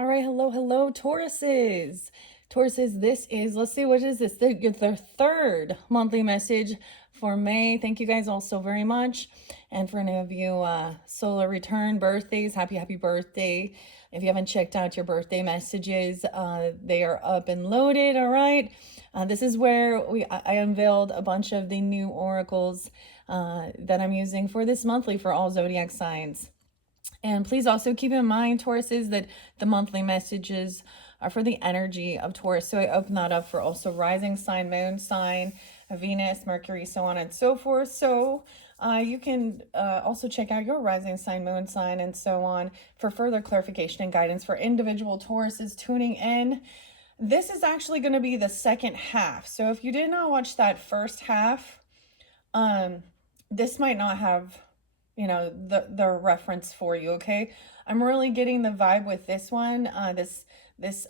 All right, hello, Tauruses. Tauruses, this is, let's see, what is this? The third monthly message for May. Thank you guys all so very much. And for any of you solar return birthdays, happy birthday. If you haven't checked out your birthday messages, they are up and loaded, all right? This is where I unveiled a bunch of the new oracles that I'm using for this monthly for all zodiac signs. And please also keep in mind, Tauruses, that the monthly messages are for the energy of Taurus. So I open that up for also rising sign, moon sign, Venus, Mercury, so on and so forth. So you can also check out your rising sign, moon sign, and so on for further clarification and guidance for individual Tauruses tuning in. This is actually going to be the second half. So if you did not watch that first half, this might not have the reference for you. Okay, I'm really getting the vibe with this one. This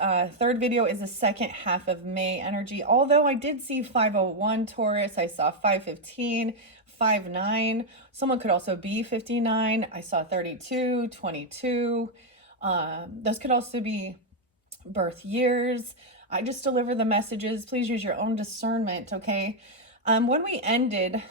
third video is the second half of May energy, although I did see 501 Taurus. I saw 515, 59. Someone could also be 59. I saw 32, 22. Those could also be birth years. I just deliver the messages. Please use your own discernment. Okay, when we ended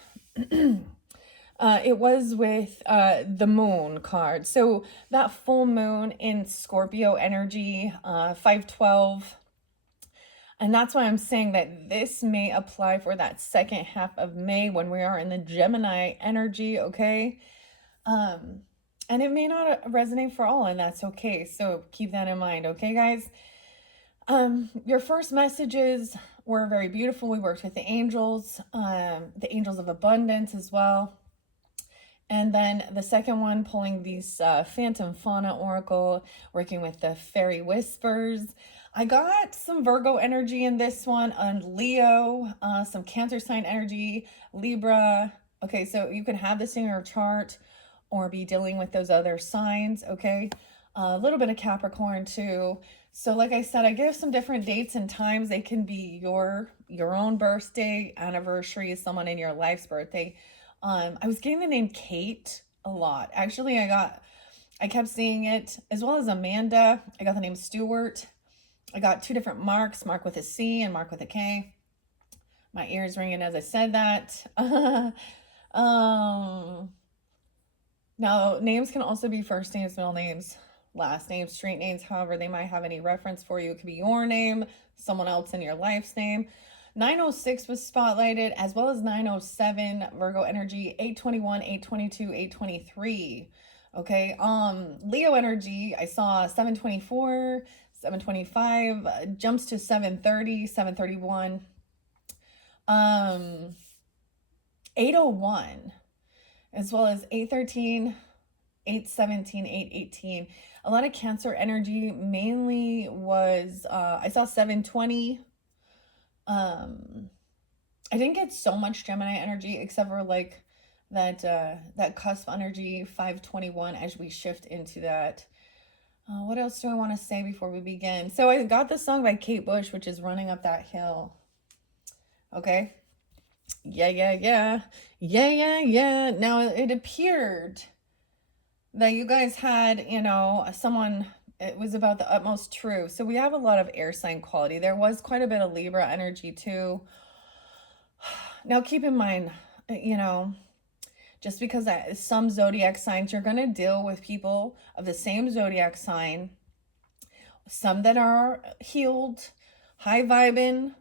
it was with the moon card. So that full moon in Scorpio energy, 512. And that's why I'm saying that this may apply for that second half of May when we are in the Gemini energy, okay? And it may not resonate for all, and that's okay. So keep that in mind, okay, guys? Your first messages were very beautiful. We worked with the angels of abundance as well. And then the second one, pulling these Phantom Fauna Oracle, working with the Fairy Whispers. I got some Virgo energy in this one, on Leo, some Cancer sign energy, Libra. Okay, so you can have this in your chart or be dealing with those other signs, okay? A little bit of Capricorn too. So like I said, I give some different dates and times. They can be your own birthday, anniversary, someone in your life's birthday. I was getting the name Kate a lot. Actually, I kept seeing it, as well as Amanda. I got the name Stewart. I got two different Marks, Mark with a C and Mark with a K. My ears ringing as I said that. Now, names can also be first names, middle names, last names, street names, however they might have any reference for you. It could be your name, someone else in your life's name. 906 was spotlighted, as well as 907, Virgo energy, 821, 822, 823. Okay, Leo energy, I saw 724, 725, jumps to 730, 731, 801, as well as 813, 817, 818. A lot of Cancer energy mainly was, I saw 720. I didn't get so much Gemini energy except for like that cusp energy, 521, as we shift into that. What else do I want to say before we begin? So I got this song by Kate Bush, which is Running Up That Hill. Okay. Yeah. Now it appeared that you guys had, someone, it was about the utmost truth. So we have a lot of air sign quality. There was quite a bit of Libra energy too. Now keep in mind, just because some zodiac signs, you're going to deal with people of the same zodiac sign, some that are healed, high vibing,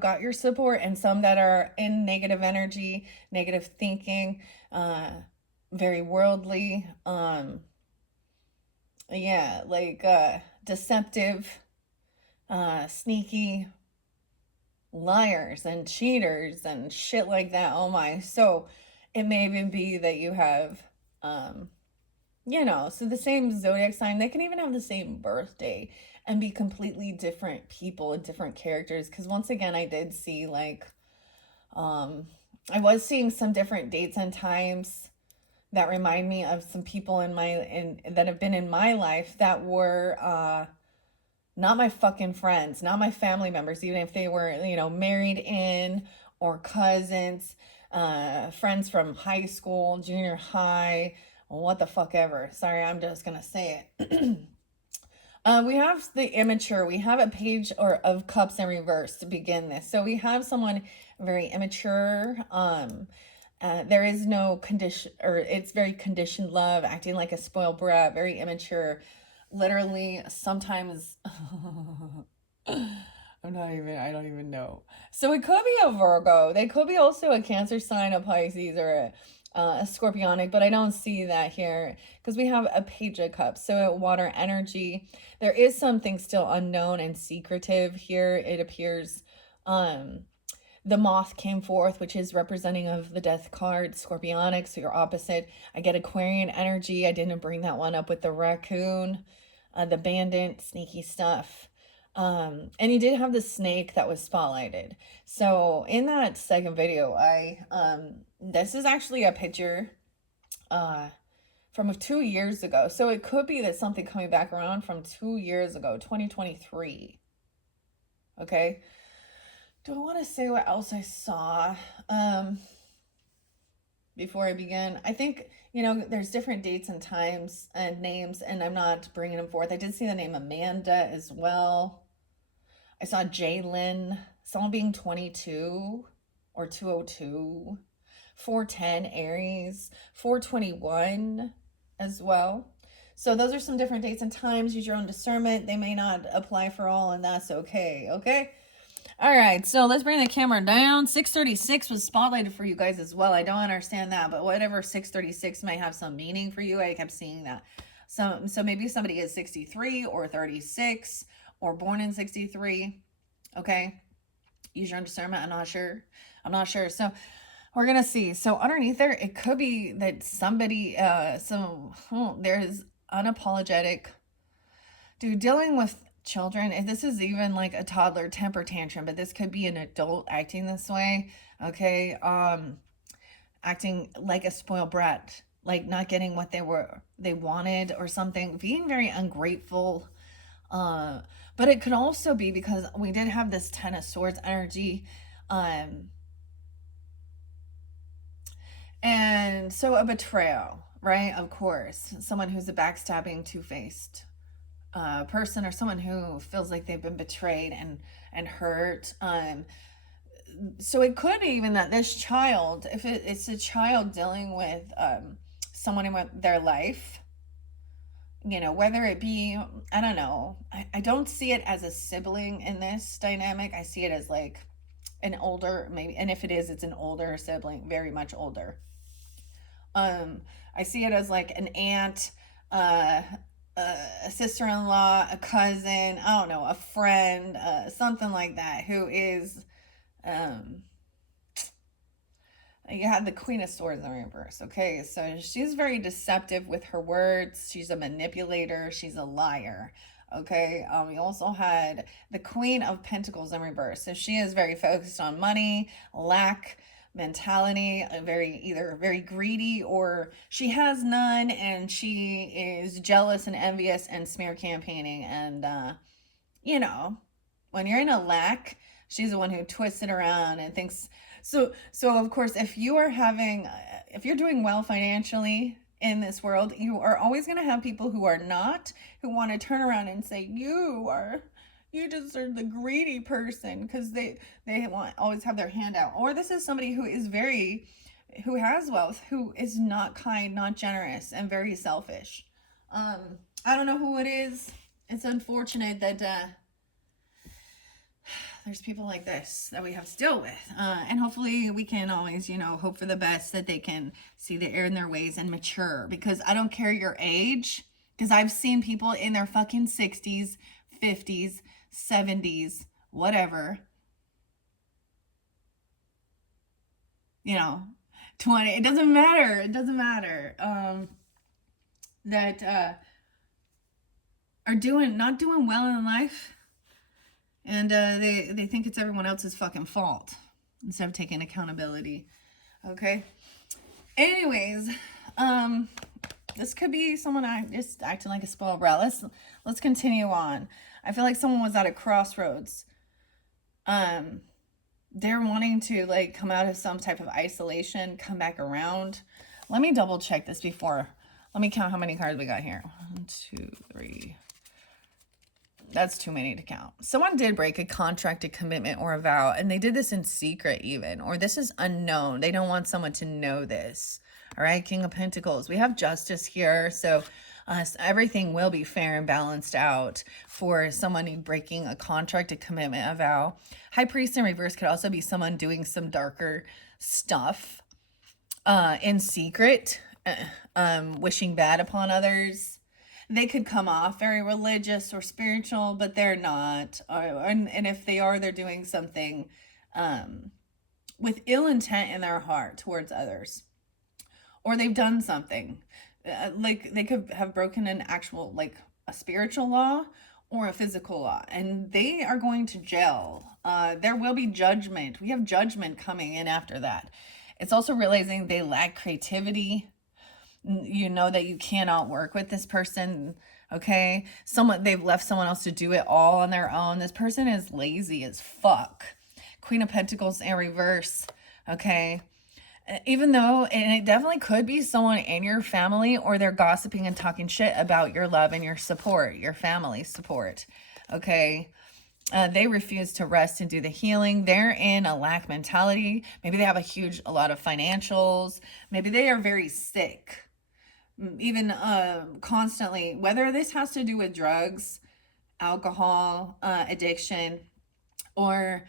got your support, and some that are in negative energy, negative thinking, very worldly, deceptive, sneaky, liars and cheaters and shit like that. Oh my. So it may even be that you have so the same zodiac sign, they can even have the same birthday and be completely different people and different characters. Because once again, I did see I was seeing some different dates and times that remind me of some people that have been in my life that were not my fucking friends, not my family members, even if they were, married in, or cousins, friends from high school, junior high, what the fuck ever. Sorry, I'm just gonna say it. We have the immature. We have a page or of cups in reverse to begin this. So we have someone very immature. There is no condition, or it's very conditioned love, acting like a spoiled brat, very immature. Literally, sometimes I don't even know. So it could be a Virgo. They could be also a Cancer sign, a Pisces, or a Scorpionic, but I don't see that here because we have a Page of Cups. So water energy. There is something still unknown and secretive here. It appears the moth came forth, which is representing of the death card, Scorpionic, so your opposite. I get Aquarian energy. I didn't bring that one up with the raccoon, the bandit, sneaky stuff. And you did have the snake that was spotlighted. So in that second video, this is actually a picture, from 2 years ago. So it could be that something coming back around from 2 years ago, 2023. Okay. Do I want to say what else I saw, before I begin? I think, there's different dates and times and names, and I'm not bringing them forth. I did see the name Amanda as well. I saw Jalen, someone being 22 or 202, 410 Aries, 421 as well. So those are some different dates and times. Use your own discernment. They may not apply for all, and that's okay. Okay. All right, so let's bring the camera down. 636 was spotlighted for you guys as well. I don't understand that, but whatever, 636 might have some meaning for you. I kept seeing that. So maybe somebody is 63 or 36 or born in 63. Okay. Use your own discernment. I'm not sure. So we're going to see. So underneath there, it could be that somebody, there's unapologetic, dude, dealing with children. And this is even like a toddler temper tantrum, but this could be an adult acting this way. Okay. Acting like a spoiled brat, like not getting what they wanted or something, being very ungrateful. But it could also be because we did have this Ten of Swords energy. And so a betrayal, right? Of course, someone who's a backstabbing, two-faced person, or someone who feels like they've been betrayed and hurt. So it could be even that this child, if it's a child dealing with someone in their life, whether it be, I don't know, I don't see it as a sibling in this dynamic. I see it as like an older, maybe, and if it is, it's an older sibling, very much older. I see it as like an aunt, a sister-in-law, a cousin, I don't know, a friend, something like that, who is, you have the Queen of Swords in reverse. Okay, so she's very deceptive with her words. She's a manipulator. She's a liar. Okay, we also had the Queen of Pentacles in reverse. So she is very focused on money, lack mentality, either very greedy, or she has none, and she is jealous and envious and smear campaigning. And when you're in a lack, she's the one who twists it around and thinks. So of course, if you're doing well financially in this world, you are always going to have people who are not, who want to turn around and say, you just are the greedy person, because they always have their hand out. Or this is somebody who has wealth, who is not kind, not generous, and very selfish. I don't know who it is. It's unfortunate that there's people like this that we have to deal with. And hopefully we can always, hope for the best, that they can see the error in their ways and mature. Because I don't care your age, because I've seen people in their fucking 60s, 50s, 70s, whatever, 20, it doesn't matter, that are not doing well in life, and they think it's everyone else's fucking fault instead of taking accountability. Okay, anyways, this could be someone just acting like a spoiled brat. Let's continue on. I feel like someone was at a crossroads. They're wanting to like come out of some type of isolation, come back around. Let me double check this before. Let me count how many cards we got here. 1, 2, 3, That's too many to count. Someone did break a contract, a commitment, or a vow, and they did this in secret even, or this is unknown. They don't want someone to know this. All right, King of Pentacles. We have justice here, so everything will be fair and balanced out for someone breaking a contract, a commitment, a vow. High Priest in reverse could also be someone doing some darker stuff in secret, wishing bad upon others. They could come off very religious or spiritual, but they're not. And if they are, they're doing something with ill intent in their heart towards others. Or they've done something. Like they could have broken an actual, like a spiritual law or a physical law. And they are going to jail. There will be judgment. We have judgment coming in after that. It's also realizing they lack creativity. You know that you cannot work with this person, okay? They've left someone else to do it all on their own. This person is lazy as fuck. Queen of Pentacles in reverse, okay? Even though, and it definitely could be someone in your family, or they're gossiping and talking shit about your love and your support, your family support, okay? They refuse to rest and do the healing. They're in a lack mentality. Maybe they have a lot of financials. Maybe they are very sick. Even constantly, whether this has to do with drugs, alcohol, addiction, or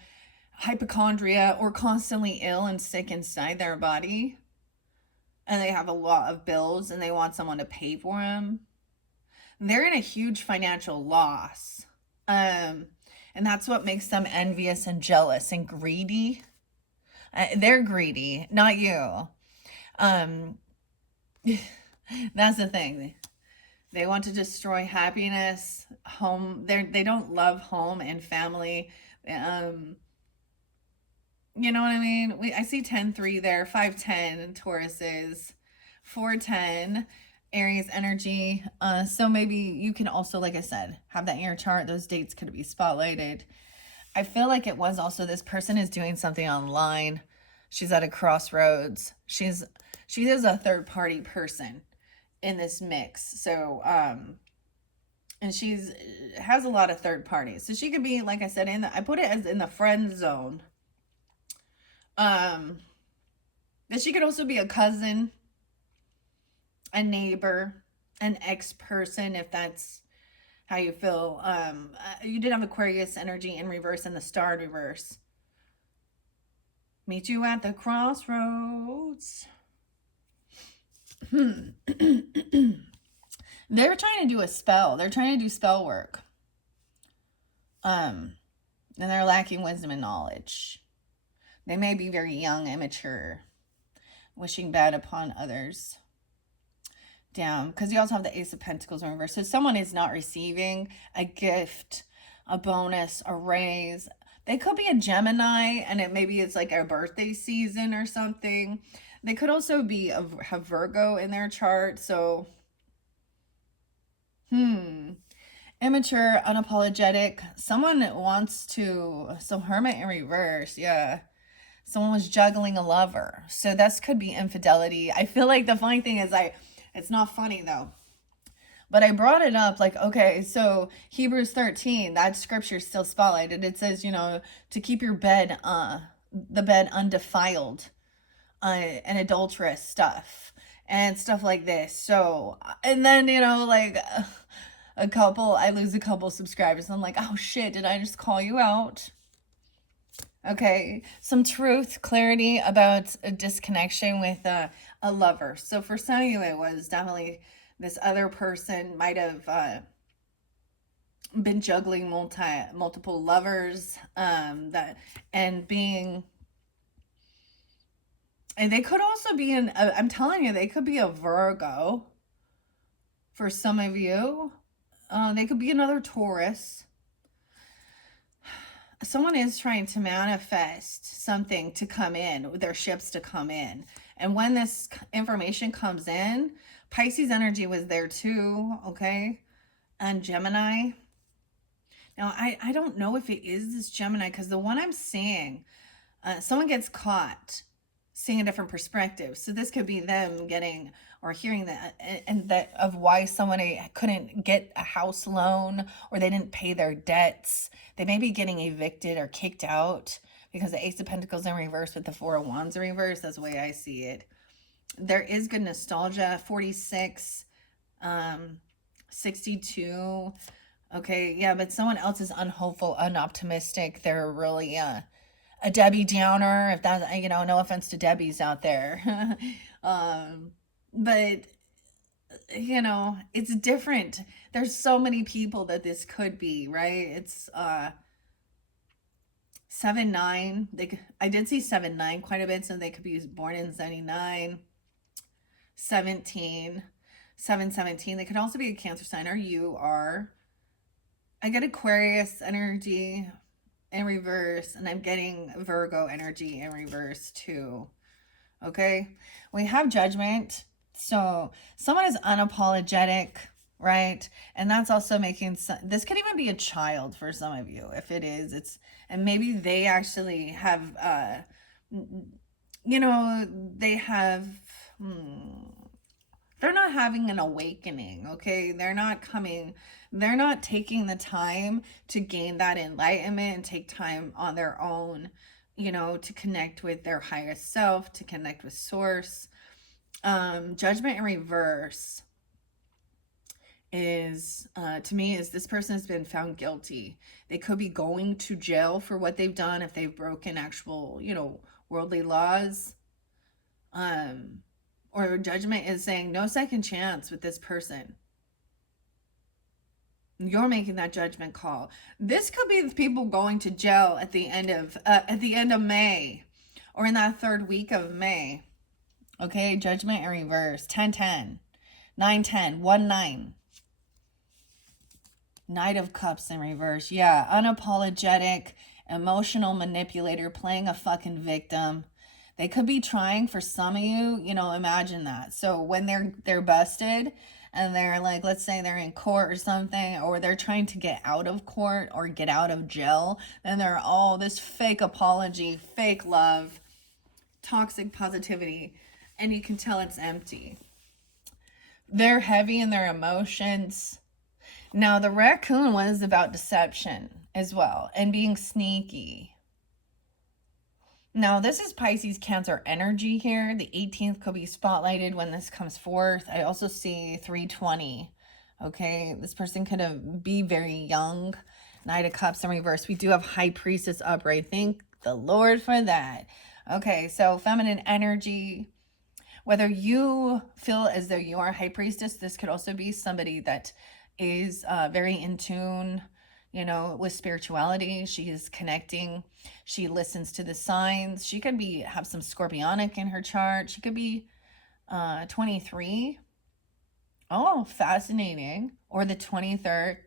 hypochondria, or constantly ill and sick inside their body, and they have a lot of bills and they want someone to pay for them. They're in a huge financial loss. And that's what makes them envious and jealous and greedy. They're greedy, not you. That's the thing. They want to destroy happiness, home. They don't love home and family. You know what I mean? I see 10-3 there, 5-10 Tauruses, 4-10 Aries energy. So maybe you can also, like I said, have that in your chart. Those dates could be spotlighted. I feel like it was also this person is doing something online. She's at a crossroads. She is a third party person in this mix. So and has a lot of third parties. So she could be, like I said, I put it as in the friend zone. But she could also be a cousin, a neighbor, an ex-person, if that's how you feel. You did have Aquarius energy in reverse and the star in reverse. Meet you at the crossroads. They're trying to do a spell. They're trying to do spell work. And they're lacking wisdom and knowledge. They may be very young, immature, wishing bad upon others. Damn, because you also have the Ace of Pentacles in reverse. So someone is not receiving a gift, a bonus, a raise. They could be a Gemini, and maybe it's like a birthday season or something. They could also have Virgo in their chart. So, immature, unapologetic. Someone wants to, so Hermit in reverse, yeah. Someone was juggling a lover. So this could be infidelity. I feel like the funny thing is it's not funny though. But I brought it up like, okay, so Hebrews 13, that scripture is still spotlighted. It says, to keep your bed, the bed undefiled, and adulterous stuff and stuff like this. So, and then, like I lose a couple subscribers. I'm like, oh shit, did I just call you out? Okay, some truth, clarity about a disconnection with a lover. So for some of you, it was definitely this other person might have been juggling multiple lovers, and they could also be I'm telling you, they could be a Virgo for some of you. They could be another Taurus. Someone is trying to manifest something to come in, their ships to come in. And when this information comes in, Pisces energy was there too, okay? And Gemini. Now, I don't know if it is this Gemini, because the one I'm seeing, someone gets caught seeing a different perspective. So this could be them getting or hearing that, and that of why somebody couldn't get a house loan, or they didn't pay their debts. They may be getting evicted or kicked out because the Ace of Pentacles in reverse with the Four of Wands in reverse. That's the way I see it. There is good nostalgia. 46, 62. Okay, yeah, but someone else is unhopeful, unoptimistic. They're really a Debbie Downer, if that's, you know, no offense to Debbies out there. But, you know, it's different. There's so many people that this could be, right? It's 7-9. I did see 7-9 quite a bit, so they could be born in 79, 17, 7-17. They could also be a Cancer sign, or you are. I get Aquarius energy in reverse, and I'm getting Virgo energy in reverse too. Okay, we have Judgment. So someone is unapologetic, right? And that's also making this could even be a child for some of you. If it is, it's, and maybe they actually have you know, they have they're not having an awakening, okay? They're not taking the time to gain that enlightenment and take time on their own, you know, to connect with their highest self, to connect with source. Judgment in reverse is, to me, is this person has been found guilty. They could be going to jail for what they've done if they've broken actual, you know, worldly laws. Or Judgment is saying no second chance with this person. You're making that judgment call. This could be people going to jail at the end of May, or in that third week of May. Okay, Judgment in reverse. 10-10, 9-10, 1-9. Knight of Cups in reverse. Yeah, unapologetic, emotional manipulator, playing a fucking victim. They could be trying, for some of you, you know, imagine that. So when they're busted and they're like, let's say they're in court or something, or they're trying to get out of court or get out of jail, then they're all this fake apology, fake love, toxic positivity, and you can tell it's empty. They're heavy in their emotions. Now, the raccoon one is about deception as well, and being sneaky. Now, this is Pisces Cancer energy here. The 18th could be spotlighted when this comes forth. I also see 320. Okay, this person could be very young. Knight of Cups in reverse. We do have High Priestess upright. Thank the Lord for that. Okay, so feminine energy. Whether you feel as though you are High Priestess, this could also be somebody that is very in tune, you know, with spirituality. She is connecting. She listens to the signs. She could have some Scorpionic in her chart. She could be 23. Oh, fascinating. Or the 23rd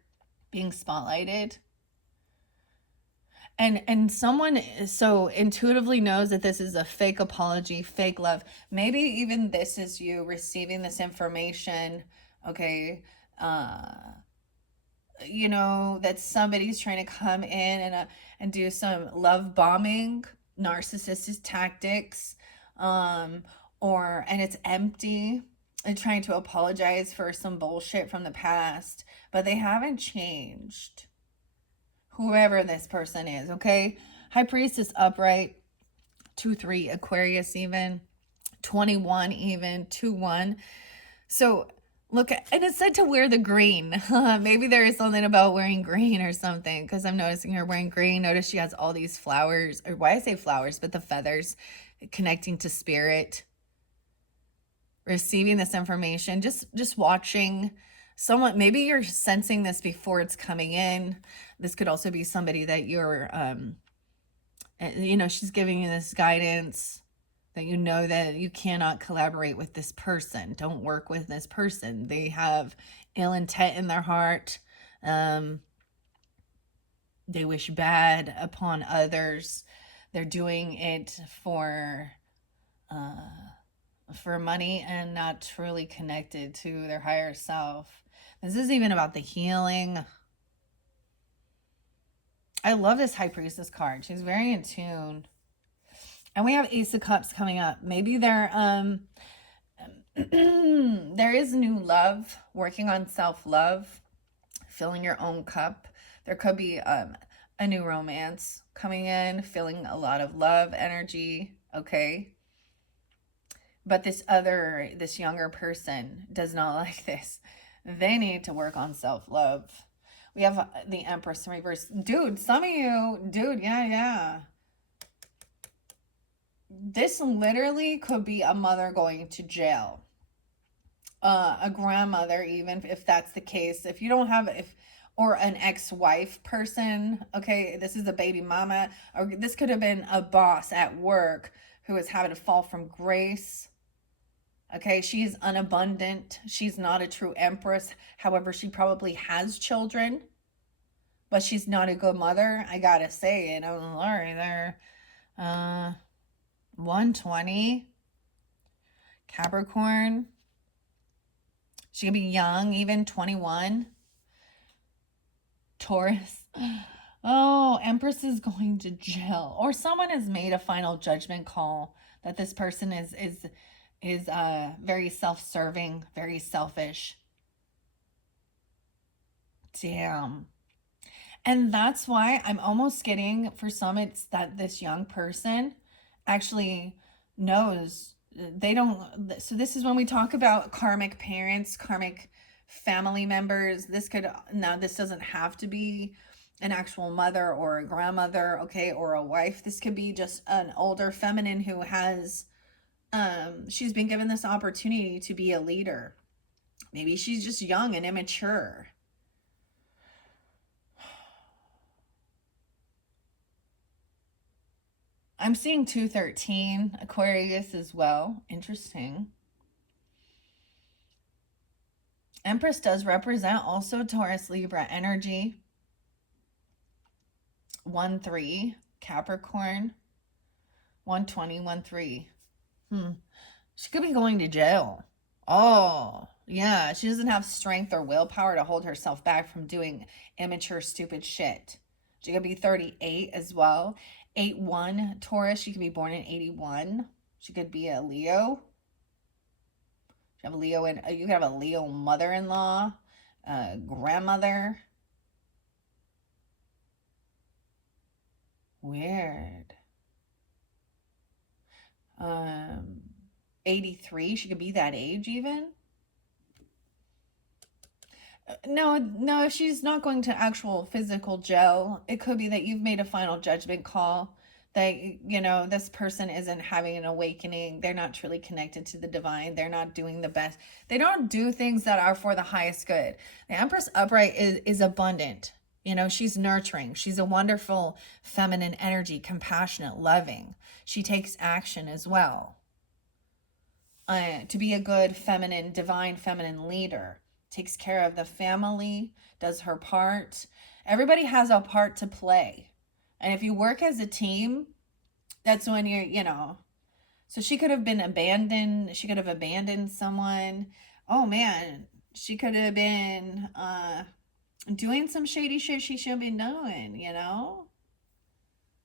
being spotlighted. And someone so intuitively knows that this is a fake apology, fake love. Maybe even this is you receiving this information, okay, you know, that somebody's trying to come in and do some love bombing, narcissistic tactics, and it's empty, and trying to apologize for some bullshit from the past, but they haven't changed. Whoever this person is, okay? High Priestess upright, 2-3, Aquarius even, 21 even, 2-1. So look, and it said to wear the green. Maybe there is something about wearing green or something, because I'm noticing her wearing green. Notice she has all these flowers, or why I say flowers, but the feathers connecting to spirit. Receiving this information, just watching someone. Maybe you're sensing this before it's coming in. This could also be somebody that you're, you know, she's giving you this guidance that you know that you cannot collaborate with this person. Don't work with this person. They have ill intent in their heart. They wish bad upon others. They're doing it for money and not truly connected to their higher self. This is even about the healing. I love this High Priestess card. She's very in tune. And we have Ace of Cups coming up. Maybe there there is new love, working on self-love, filling your own cup. There could be a new romance coming in, feeling a lot of love energy, okay? But this younger person does not like this. They need to work on self-love. We have the Empress in reverse. Dude, some of you, dude, yeah. This literally could be a mother going to jail. A grandmother, even if that's the case. If you don't have, or an ex-wife person, okay, this is a baby mama, or this could have been a boss at work who is having a fall from grace. Okay, she's unabundant. She's not a true empress. However, she probably has children, but she's not a good mother. I gotta say it. I'm sorry. They're 120. Capricorn. She could be young, even 21. Taurus. Oh, Empress is going to jail. Or someone has made a final judgment call that this person is very self-serving, very selfish. Damn. And that's why I'm almost getting, for some, it's that this young person actually knows they don't. So this is when we talk about karmic parents, karmic family members. This could, now this doesn't have to be an actual mother or a grandmother, okay, or a wife. This could be just an older feminine who has, she's been given this opportunity to be a leader. Maybe she's just young and immature. I'm seeing 213 Aquarius as well. Interesting. Empress does represent also Taurus Libra energy. 1-3 Capricorn. 120, 1-3. She could be going to jail. Oh, yeah. She doesn't have strength or willpower to hold herself back from doing immature, stupid shit. She could be 38 as well. 8-1 Taurus. She could be born in 81. She could be a Leo. You have a Leo, and you could have a Leo mother-in-law, grandmother. Weird. 83. She could be that age even. No, if she's not going to actual physical jail, it could be that you've made a final judgment call that, this person isn't having an awakening. They're not truly connected to the divine. They're not doing the best. They don't do things that are for the highest good. The Empress upright is abundant. She's nurturing. She's a wonderful feminine energy, compassionate, loving. She takes action as well. To be a good feminine, divine feminine leader. Takes care of the family, does her part. Everybody has a part to play. And if you work as a team, that's when so she could have been abandoned. She could have abandoned someone. Oh man, she could have been doing some shady shit she shouldn't be doing,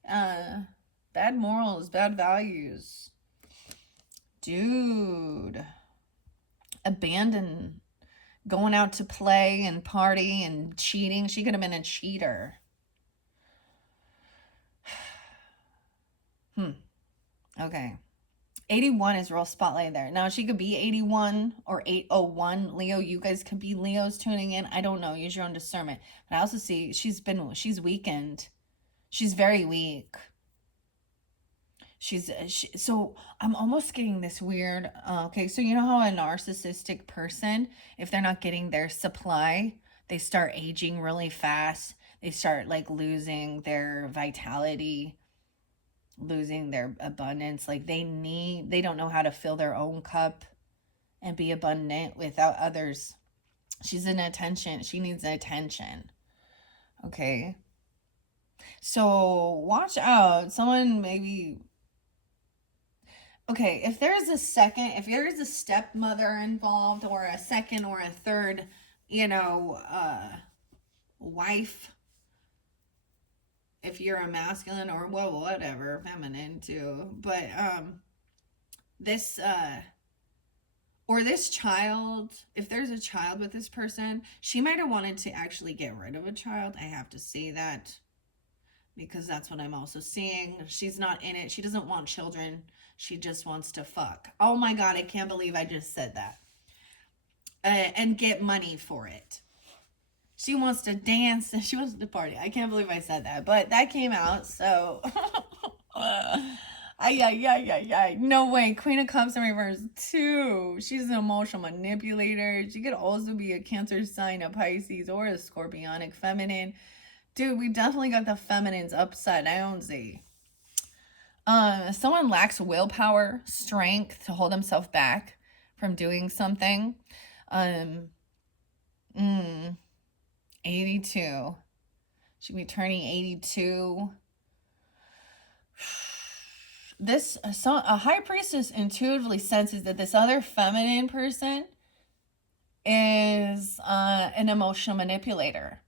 bad morals, bad values. Dude. Abandon, going out to play and party and cheating. She could have been a cheater. Okay. 81 is real spotlight there. Now, she could be 81 or 801. Leo, you guys could be Leos tuning in. I don't know. Use your own discernment. But I also see she's weakened. She's very weak. So I'm almost getting this weird. Okay, so you know how a narcissistic person, if they're not getting their supply, they start aging really fast. They start like losing their vitality, losing their abundance. Like they don't know how to fill their own cup and be abundant without others. She's in attention. She needs attention. Okay. So watch out. Someone maybe. Okay, if there is a stepmother involved, or a second or a third, wife, if you're a masculine or, well, whatever, feminine too. But this or this child, if there's a child with this person, she might have wanted to actually get rid of a child. I have to say that, because that's what I'm also seeing. She's not in it. She doesn't want children. She just wants to fuck. Oh my God, I can't believe I just said that. And get money for it. She wants to dance and she wants to party. I can't believe I said that, but that came out, so. No way. Queen of Cups in reverse, too. She's an emotional manipulator. She could also be a Cancer sign, a Pisces, or a Scorpionic feminine. Dude, we definitely got the feminines upside down, Z. Someone lacks willpower, strength to hold himself back from doing something. 82. She'd be turning 82. A high priestess intuitively senses that this other feminine person is an emotional manipulator.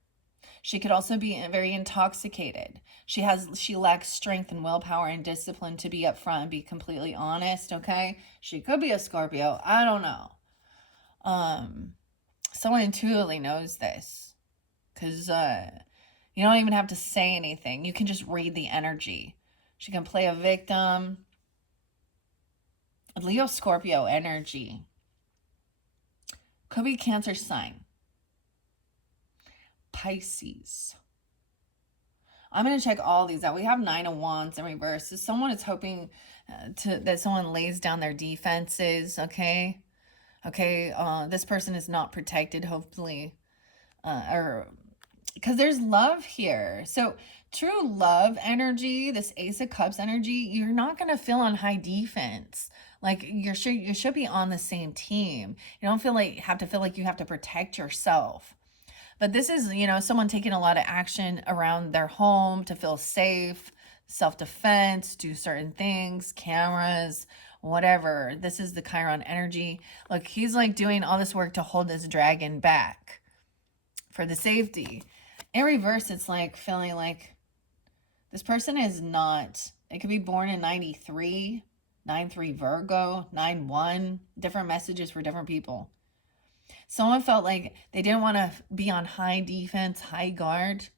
She could also be very intoxicated. She lacks strength and willpower and discipline to be upfront and be completely honest, okay? She could be a Scorpio. I don't know. Someone intuitively knows this, because you don't even have to say anything. You can just read the energy. She can play a victim. Leo Scorpio energy. Could be Cancer sign. Pisces. I'm going to check all these out. We have 9 of Wands in reverse. So someone is hoping that someone lays down their defenses, okay? Okay, this person is not protected, hopefully. Or because there's love here. So true love energy, this Ace of Cups energy, you're not going to feel on high defense. Like you should be on the same team. You don't have to feel like you have to protect yourself. But this is, someone taking a lot of action around their home to feel safe, self-defense, do certain things, cameras, whatever. This is the Chiron energy. Look, he's like doing all this work to hold this dragon back for the safety. In reverse, it's like feeling like this person is not, it could be born in 93, 9-3 Virgo, 9-1, different messages for different people. Someone felt like they didn't want to be on high defense, high guard.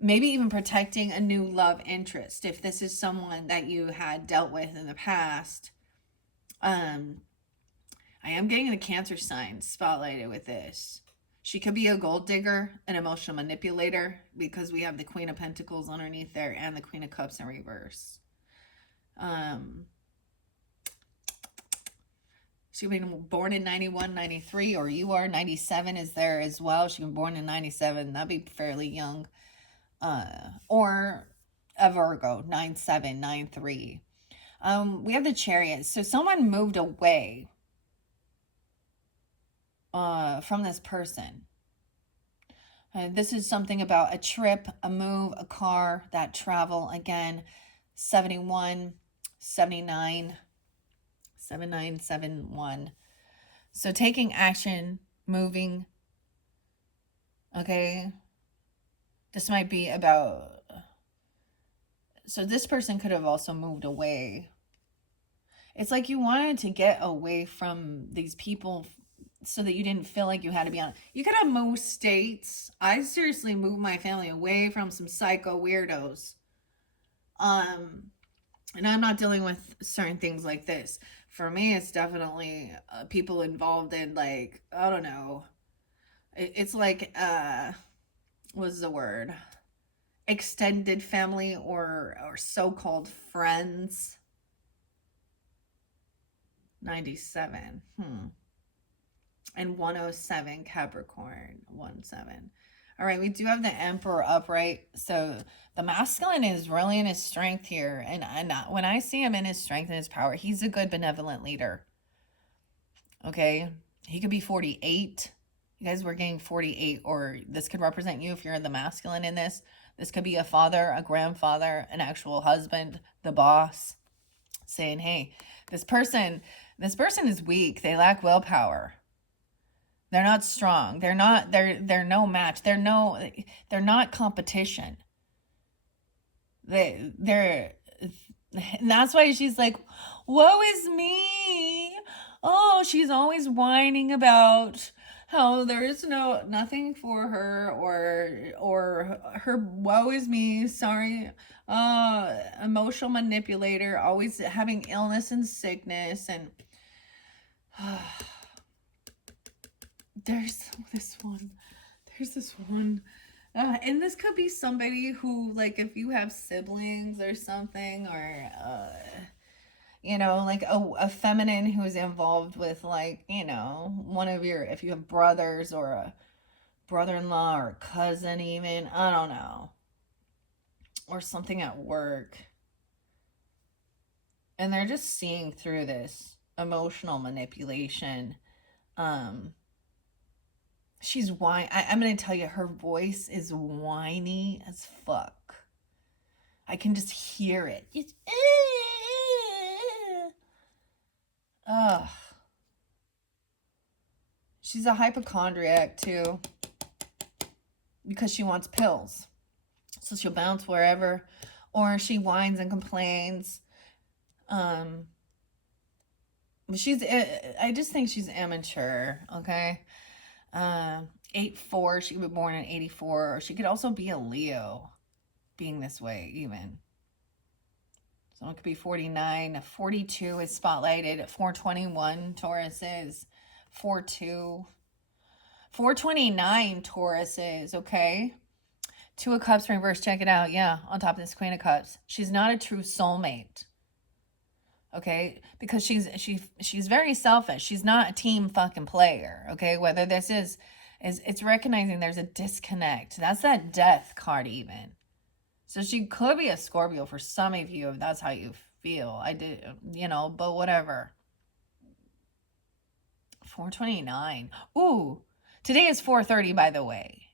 Maybe even protecting a new love interest. If this is someone that you had dealt with in the past. I am getting the Cancer sign spotlighted with this. She could be a gold digger, an emotional manipulator, because we have the Queen of Pentacles underneath there and the Queen of Cups in reverse. She was born in 91, 93, or you are. 97 is there as well. She was born in 97. That'd be fairly young. Or a Virgo, 97, 93. We have the Chariot. So someone moved away from this person. This is something about a trip, a move, a car, that travel. Again, 71, 79, 7971. So taking action, moving. Okay. This might be about, so this person could have also moved away. It's like you wanted to get away from these people so that you didn't feel like you had to be on. You could have moved states. I seriously moved my family away from some psycho weirdos. And I'm not dealing with certain things like this. For me, it's definitely people involved in, like, I don't know. It's like, what's the word? Extended family or so-called friends. 97. And 107, Capricorn, 17. All right, we do have the Emperor upright. So the masculine is really in his strength here. And when I see him in his strength and his power, he's a good, benevolent leader. Okay? He could be 48. You guys were getting 48. Or this could represent you if you're the masculine in this. This could be a father, a grandfather, an actual husband, the boss. Saying, hey, this person is weak. They lack willpower. They're not strong. They're no match. They're not competition. they're and that's why she's like, woe is me. Oh, she's always whining about how there is nothing for her, or her woe is me, sorry, emotional manipulator, always having illness and sickness. And there's this one. There's this one. And this could be somebody who, like, if you have siblings or something, or, like a feminine who's involved with, like, one of your, if you have brothers, or a brother-in-law or a cousin even, I don't know, or something at work. And they're just seeing through this emotional manipulation. She's I'm gonna tell you, her voice is whiny as fuck. I can just hear it. It's ugh. She's a hypochondriac too, because she wants pills. So she'll bounce wherever, or she whines and complains. I just think she's immature, okay? 8-4, she was born in 84. She could also be a Leo, being this way even. So it could be 49. 42 is spotlighted. 421 Taurus is 4-2. 429 Taurus is, okay? 2 of Cups reverse, check it out. Yeah, on top of this Queen of Cups. She's not a true soulmate. Okay, because she's very selfish. She's not a team fucking player. Okay, whether this is it's recognizing there's a disconnect. That's that Death card even. So she could be a Scorpio for some of you if that's how you feel. I did, but whatever. 429. Ooh, today is 4:30, by the way,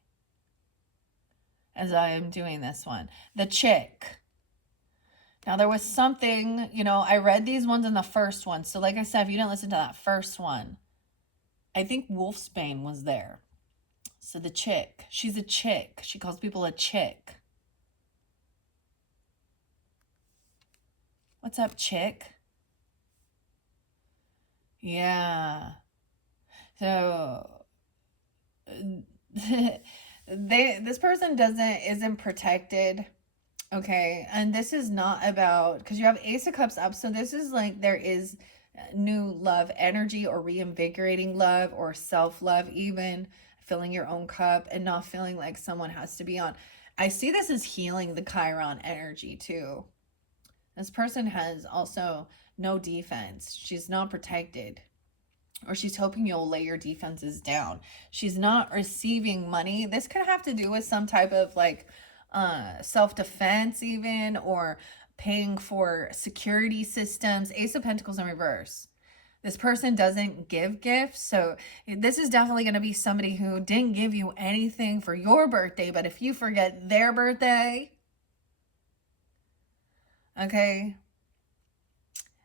as I am doing this one. The chick. Now, there was something, I read these ones in the first one. So like I said, if you didn't listen to that first one, I think Wolfsbane was there. So the chick, she's a chick. She calls people a chick. What's up, chick? Yeah. So this person isn't protected. Okay, and this is not about, because you have Ace of Cups up, so this is like there is new love energy, or reinvigorating love, or self-love even, filling your own cup and not feeling like someone has to be on. I see this as healing the Chiron energy too. This person has also no defense. She's not protected, or she's hoping you'll lay your defenses down. She's not receiving money. This could have to do with some type of like self-defense even, or paying for security systems. Ace of Pentacles in reverse. This person doesn't give gifts. So this is definitely going to be somebody who didn't give you anything for your birthday, but if you forget their birthday, okay,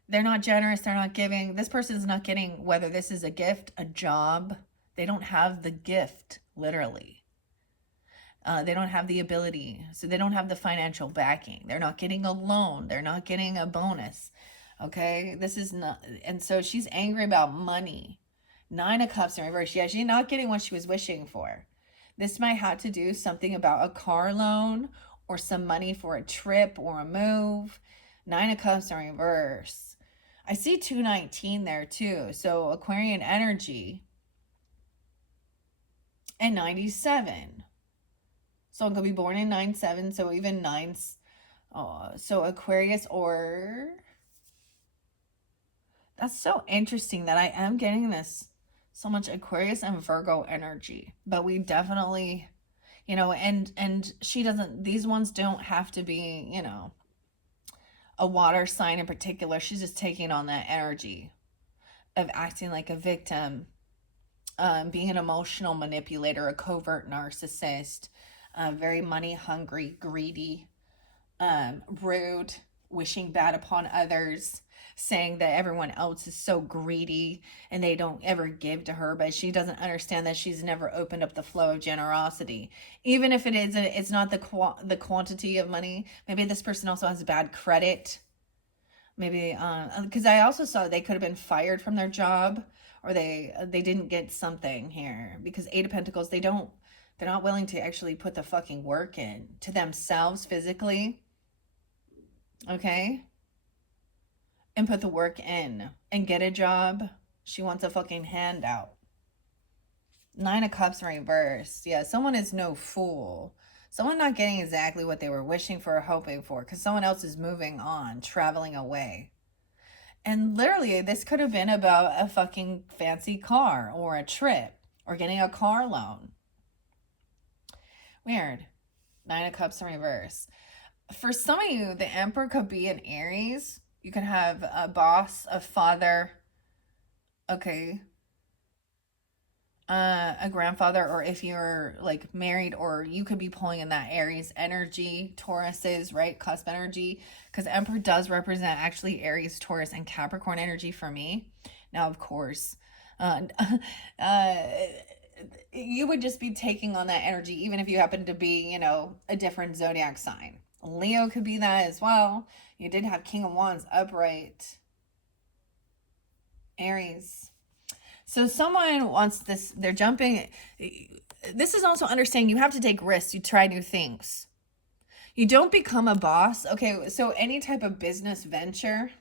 they're not generous, they're not giving. This person is not getting, whether this is a gift, a job, they don't have the gift, literally. They don't have the ability, so they don't have the financial backing. They're not getting a loan. They're not getting a bonus. Okay, this is not, and so she's angry about money. 9 of Cups in reverse. Yeah, she's not getting what she was wishing for. This might have to do something about a car loan, or some money for a trip or a move. 9 of Cups in reverse. I see 219 there too. So Aquarian energy. And 97. So I'm going to be born in 9/7, so even 9, so Aquarius, or, that's so interesting that I am getting this, so much Aquarius and Virgo energy, but we definitely, and she doesn't, these ones don't have to be, a water sign in particular. She's just taking on that energy of acting like a victim, being an emotional manipulator, a covert narcissist, very money hungry, greedy, rude, wishing bad upon others, saying that everyone else is so greedy and they don't ever give to her, but she doesn't understand that she's never opened up the flow of generosity. Even if it's not the quantity of money. Maybe this person also has bad credit. Maybe because I also saw they could have been fired from their job, or they didn't get something here, because Eight of Pentacles, they're not willing to actually put the fucking work in to themselves physically, okay? And put the work in and get a job. She wants a fucking handout. Nine of Cups reversed. Yeah, someone is no fool. Someone not getting exactly what they were wishing for or hoping for, because someone else is moving on, traveling away. And literally, this could have been about a fucking fancy car or a trip or getting a car loan. Weird. Nine of Cups in reverse. For some of you, the Emperor could be an Aries. You could have a boss, a father, okay, a grandfather, or if you're like married, or you could be pulling in that Aries energy, Tauruses, right? Cusp energy, because Emperor does represent actually Aries, Taurus, and Capricorn energy for me. Now, of course, uh, uh, you would just be taking on that energy, even if you happen to be, you know, a different zodiac sign. Leo could be that as well. You did have King of Wands upright. Aries. So someone wants this, they're jumping. This is also understanding you have to take risks. You try new things. You don't become a boss. Okay, so any type of business venture,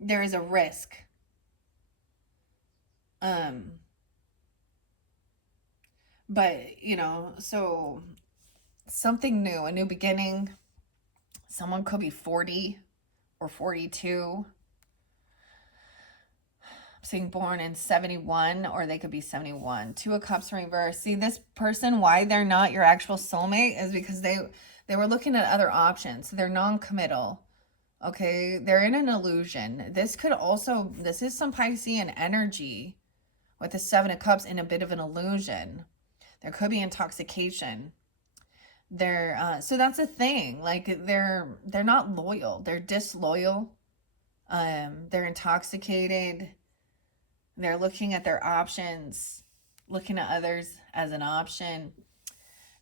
there is a risk. But, you know, so something new, a new beginning. Someone could be 40 or 42. Being born in 71, or they could be 71. Two of Cups reverse. See, this person, why they're not your actual soulmate is because they were looking at other options. They're non-committal. Okay, they're in an illusion. This could also, this is some Piscean energy with the Seven of Cups in a bit of an illusion. There could be intoxication. So that's a thing. Like they're not loyal. They're disloyal. They're intoxicated. They're looking at their options, looking at others as an option.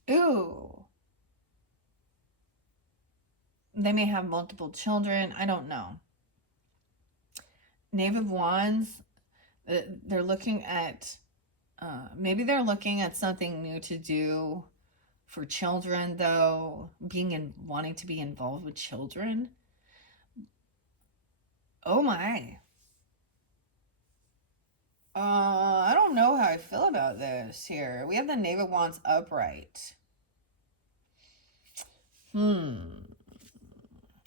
Ooh. They may have multiple children. I don't know. Knave of Wands, they're looking at, maybe they're looking at something new to do for children, though, wanting to be involved with children. Oh my. I don't know how I feel about this here. We have the Knave of Wands upright. And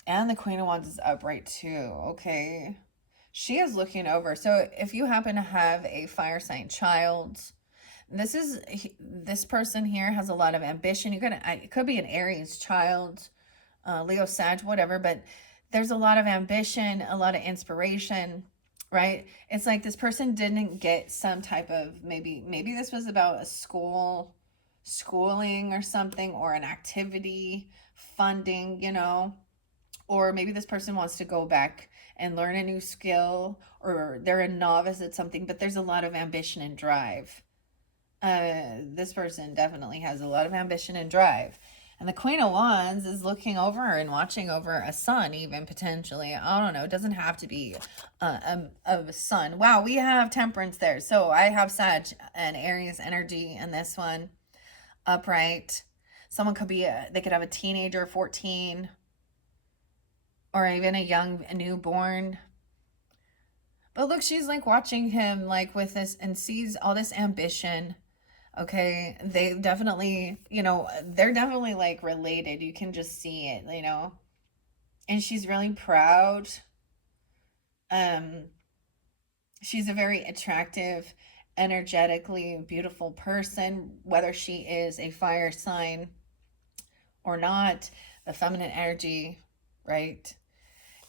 the Queen of Wands is upright too. Okay. She is looking over. So if you happen to have a fire sign child, this person here has a lot of ambition. It could be an Aries child, Leo, Sag, whatever, but there's a lot of ambition, a lot of inspiration, right? It's like this person didn't get some type of, maybe this was about a schooling or something, or an activity, funding, you know, or maybe this person wants to go back and learn a new skill, or they're a novice at something, but there's a lot of ambition and drive. This person definitely has a lot of ambition and drive. And the Queen of Wands is looking over and watching over a son, even potentially. I don't know. It doesn't have to be a son. Wow, we have Temperance there. So I have Sag and Aries energy in this one. Upright. Someone could be, they could have a teenager, 14, or even a newborn. But look, she's like watching him like with this and sees all this ambition. Okay, they definitely, you know, they're definitely like related. You can just see it, you know. And she's really proud. She's a very attractive, energetically beautiful person, whether she is a fire sign or not. The feminine energy, right,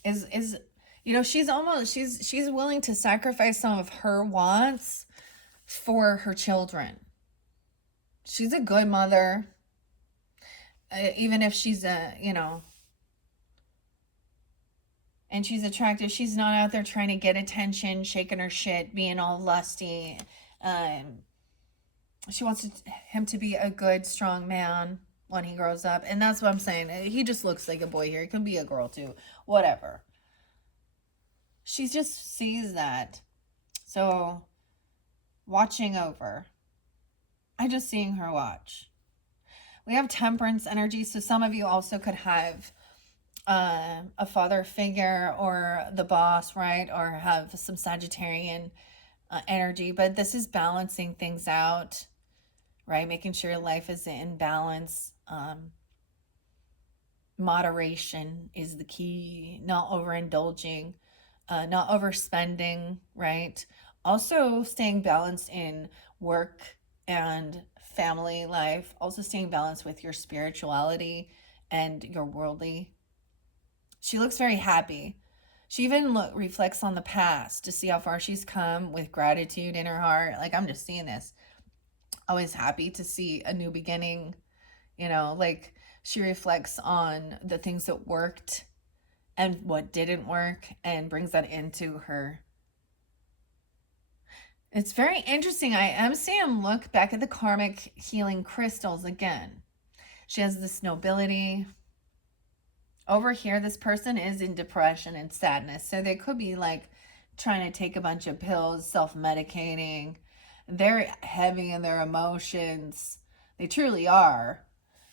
is you know, she's willing to sacrifice some of her wants for her children. She's a good mother, even if she's a, you know, and she's attractive. She's not out there trying to get attention, shaking her shit, being all lusty. She wants him to be a good, strong man when he grows up. And that's what I'm saying. He just looks like a boy here. He can be a girl too. Whatever. She just sees that. So, watching over. I just seeing her watch. We have temperance energy. So some of you also could have a father figure or the boss, right? Or have some Sagittarian energy. But this is balancing things out, right? Making sure life is in balance. Moderation is the key. Not overindulging, not overspending, right? Also staying balanced in work and family life. Also staying balanced with your spirituality and your worldly. She looks very happy. She even reflects on the past to see how far she's come with gratitude in her heart. Like, I'm just seeing this. Always happy to see a new beginning. You know, like, she reflects on the things that worked and what didn't work and brings that into her. It's very interesting. I am seeing look back at the karmic healing crystals again. She has this nobility. Over here, this person is in depression and sadness. So they could be like trying to take a bunch of pills, self-medicating. They're heavy in their emotions. They truly are.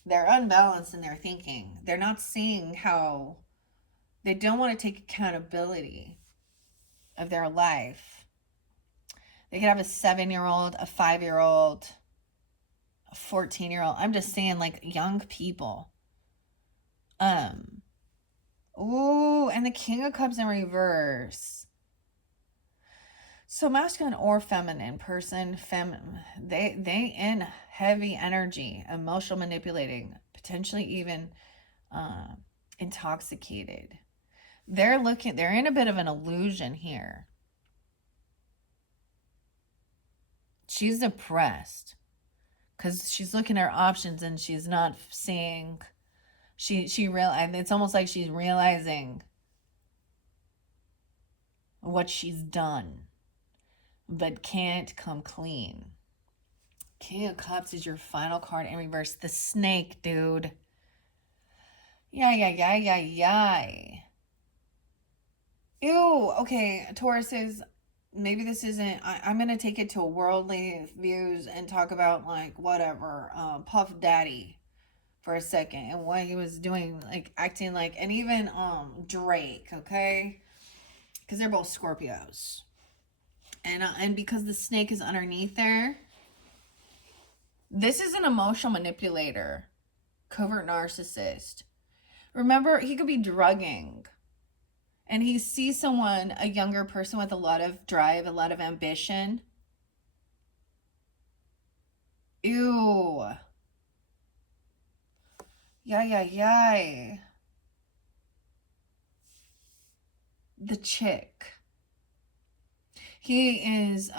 They're unbalanced in their thinking. They're not seeing how they don't want to take accountability of their life. They could have a 7-year-old, a 5-year-old, a 14-year-old. I'm just saying, like, young people. Ooh, and the King of Cups in reverse. So masculine or feminine person, they in heavy energy, emotional manipulating, potentially even intoxicated. They're in a bit of an illusion here. She's depressed because she's looking at her options and she's not seeing. It's almost like she's realizing what she's done, but can't come clean. King of Cups is your final card in reverse. The snake, dude. Yay. Ew. Okay, Tauruses. Maybe this isn't. I'm gonna take it to worldly views and talk about like whatever. Puff Daddy. For a second, and what he was doing, like acting like, and even Drake, okay, because they're both Scorpios, and because the snake is underneath there, this is an emotional manipulator, covert narcissist. Remember, he could be drugging, and he sees someone, a younger person with a lot of drive, a lot of ambition. Ew. Yay. The chick. He is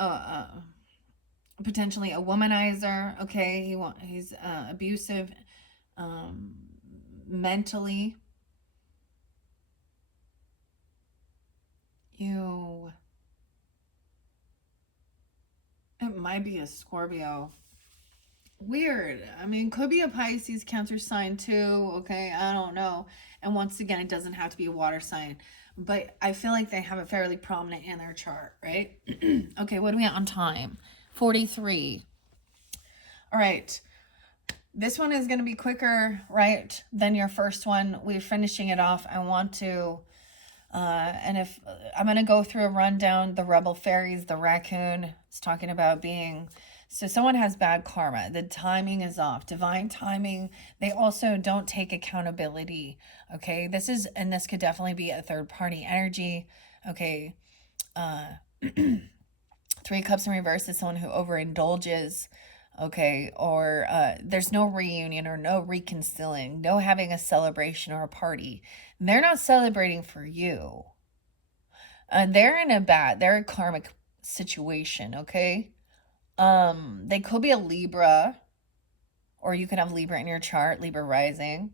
potentially a womanizer. Okay, he's abusive, mentally. Ew. It might be a Scorpio. Weird. I mean, could be a Pisces, Cancer sign too. Okay, I don't know. And once again, it doesn't have to be a water sign, but I feel like they have it fairly prominent in their chart, right? Okay, what are we at on time? 43. All right. This one is going to be quicker, right, than your first one. We're finishing it off. I want to, and if I'm going to go through a rundown, the Rebel Fairies, the raccoon, it's talking about being. So someone has bad karma. The timing is off. Divine timing. They also don't take accountability. Okay. This could definitely be a third party energy. Okay. 3 Cups in reverse is someone who overindulges. Okay. Or there's no reunion or no reconciling, no having a celebration or a party. They're not celebrating for you. They're a karmic situation. Okay. They could be a Libra, or you could have Libra in your chart, Libra rising.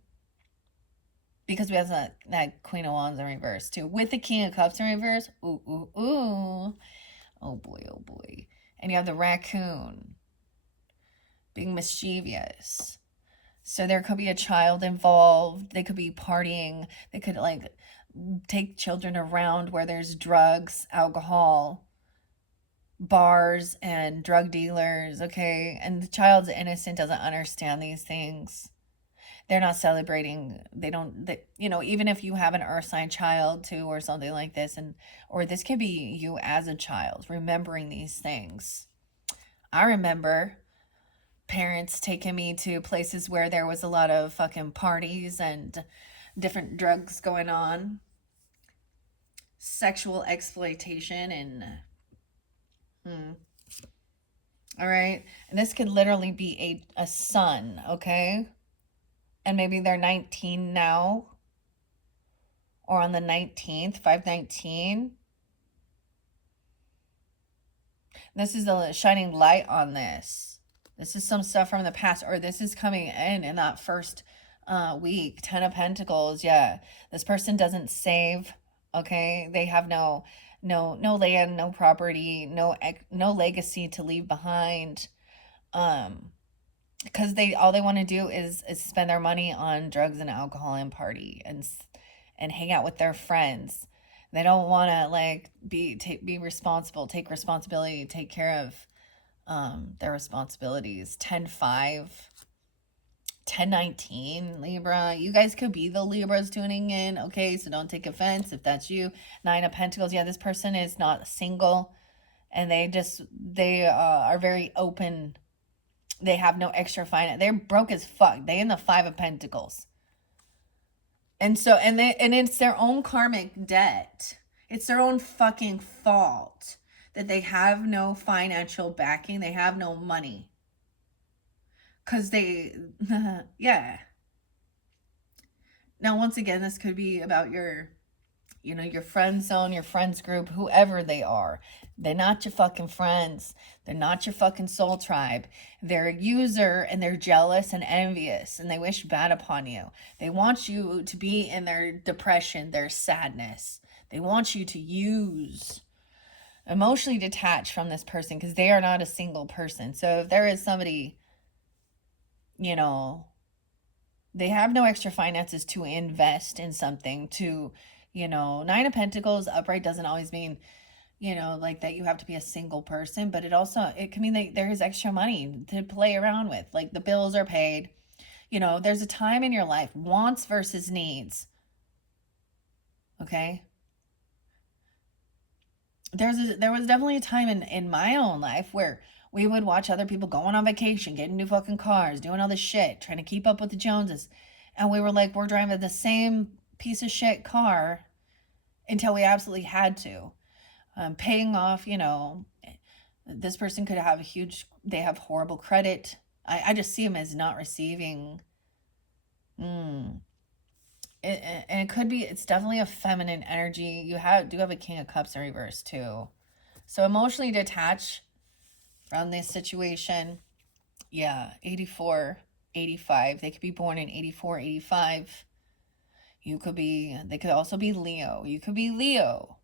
because we have that Queen of Wands in reverse too. With the King of Cups in reverse. Ooh, ooh, ooh. Oh boy, oh boy. And you have the raccoon being mischievous. So there could be a child involved. They could be partying. They could like take children around where there's drugs, alcohol, bars, and drug dealers, okay? And the child's innocent, doesn't understand these things. They're not celebrating. Even if you have an earth sign child too or something like this, or this could be you as a child remembering these things. I remember parents taking me to places where there was a lot of fucking parties and different drugs going on, sexual exploitation, and all right. And this could literally be a son, okay? And maybe they're 19 now, or on the 19th, 519. This is a shining light on this. This is some stuff from the past, or this is coming in that first week. 10 of Pentacles, yeah. This person doesn't save, okay? They have no land, no property, no legacy to leave behind. Because all they want to do is spend their money on drugs and alcohol and party and hang out with their friends. They don't want to like be responsible, take responsibility, take care of their responsibilities. 10-5, 10-19, Libra. You guys could be the Libras tuning in, okay? So don't take offense if that's you. 9 of Pentacles. Yeah, this person is not single, and they are very open. They have no extra finance. They're broke as fuck. They in the 5 of Pentacles. And so, and it's their own karmic debt. It's their own fucking fault that they have no financial backing. They have no money. Because yeah. Now, once again, this could be about your friend zone, your friends group, whoever they are. They're not your fucking friends. They're not your fucking soul tribe. They're a user, and they're jealous and envious, and they wish bad upon you. They want you to be in their depression, their sadness. They want you to use, emotionally detach from this person, because they are not a single person. So if there is somebody, they have no extra finances to invest in something, to 9 of Pentacles upright doesn't always mean like that you have to be a single person, but it can mean that there is extra money to play around with, like the bills are paid. There's a time in your life, wants versus needs, okay? There was definitely a time in my own life where we would watch other people going on vacation, getting new fucking cars, doing all this shit, trying to keep up with the Joneses, and we were like, we're driving the same piece of shit car until we absolutely had to. Paying off, this person could have they have horrible credit. I just see them as not receiving. And it could be, it's definitely a feminine energy. You do have a King of Cups in reverse too. So emotionally detach from this situation. Yeah, 84, 85. They could be born in 84, 85. They could also be Leo. You could be Leo.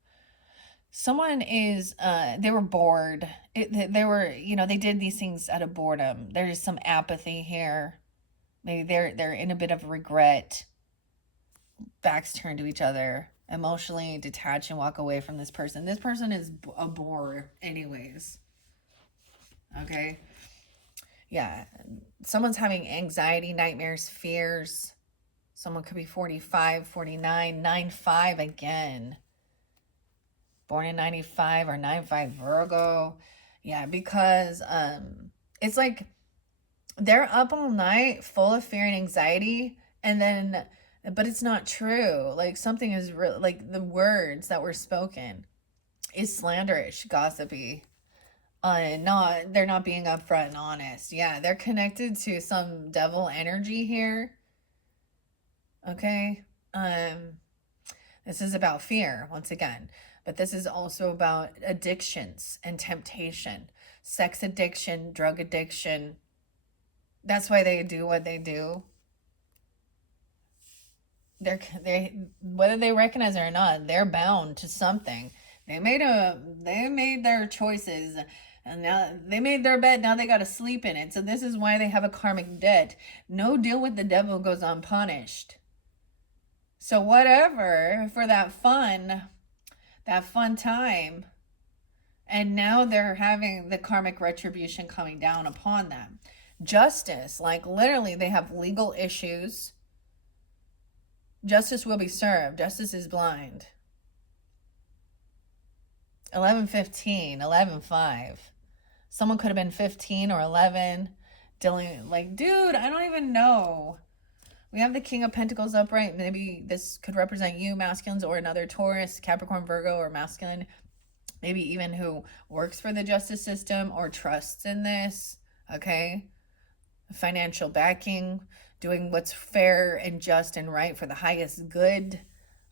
Someone is, they were bored. They were, they did these things out of boredom. There's some apathy here. Maybe they're in a bit of regret. Backs turned to each other. Emotionally detach and walk away from this person. This person is a bore anyways. Okay? Yeah. Someone's having anxiety, nightmares, fears. Someone could be 45, 49, 9-5 again. Born in 95 or 9-5 Virgo. Yeah, because it's like they're up all night full of fear and anxiety, but it's not true. Like something is real, like the words that were spoken is slanderish, gossipy. They're not being upfront and honest. Yeah, they're connected to some devil energy here. Okay. This is about fear once again, but this is also about addictions and temptation, sex addiction, drug addiction. That's why they do what they do. they whether they recognize it or not, they're bound to something. They made their choices, and now they made their bed, now they got to sleep in it. So this is why they have a karmic debt. No deal with the devil goes unpunished. So whatever for that fun time, and now they're having the karmic retribution coming down upon them. Justice, like literally they have legal issues. Justice will be served. Justice is blind. 11:15, 11:5. Someone could have been 15 or 11, dealing like, dude, I don't even know. We have the King of Pentacles upright. Maybe this could represent you, masculines, or another Taurus, Capricorn, Virgo, or masculine. Maybe even who works for the justice system or trusts in this, okay? Financial backing, doing what's fair and just and right for the highest good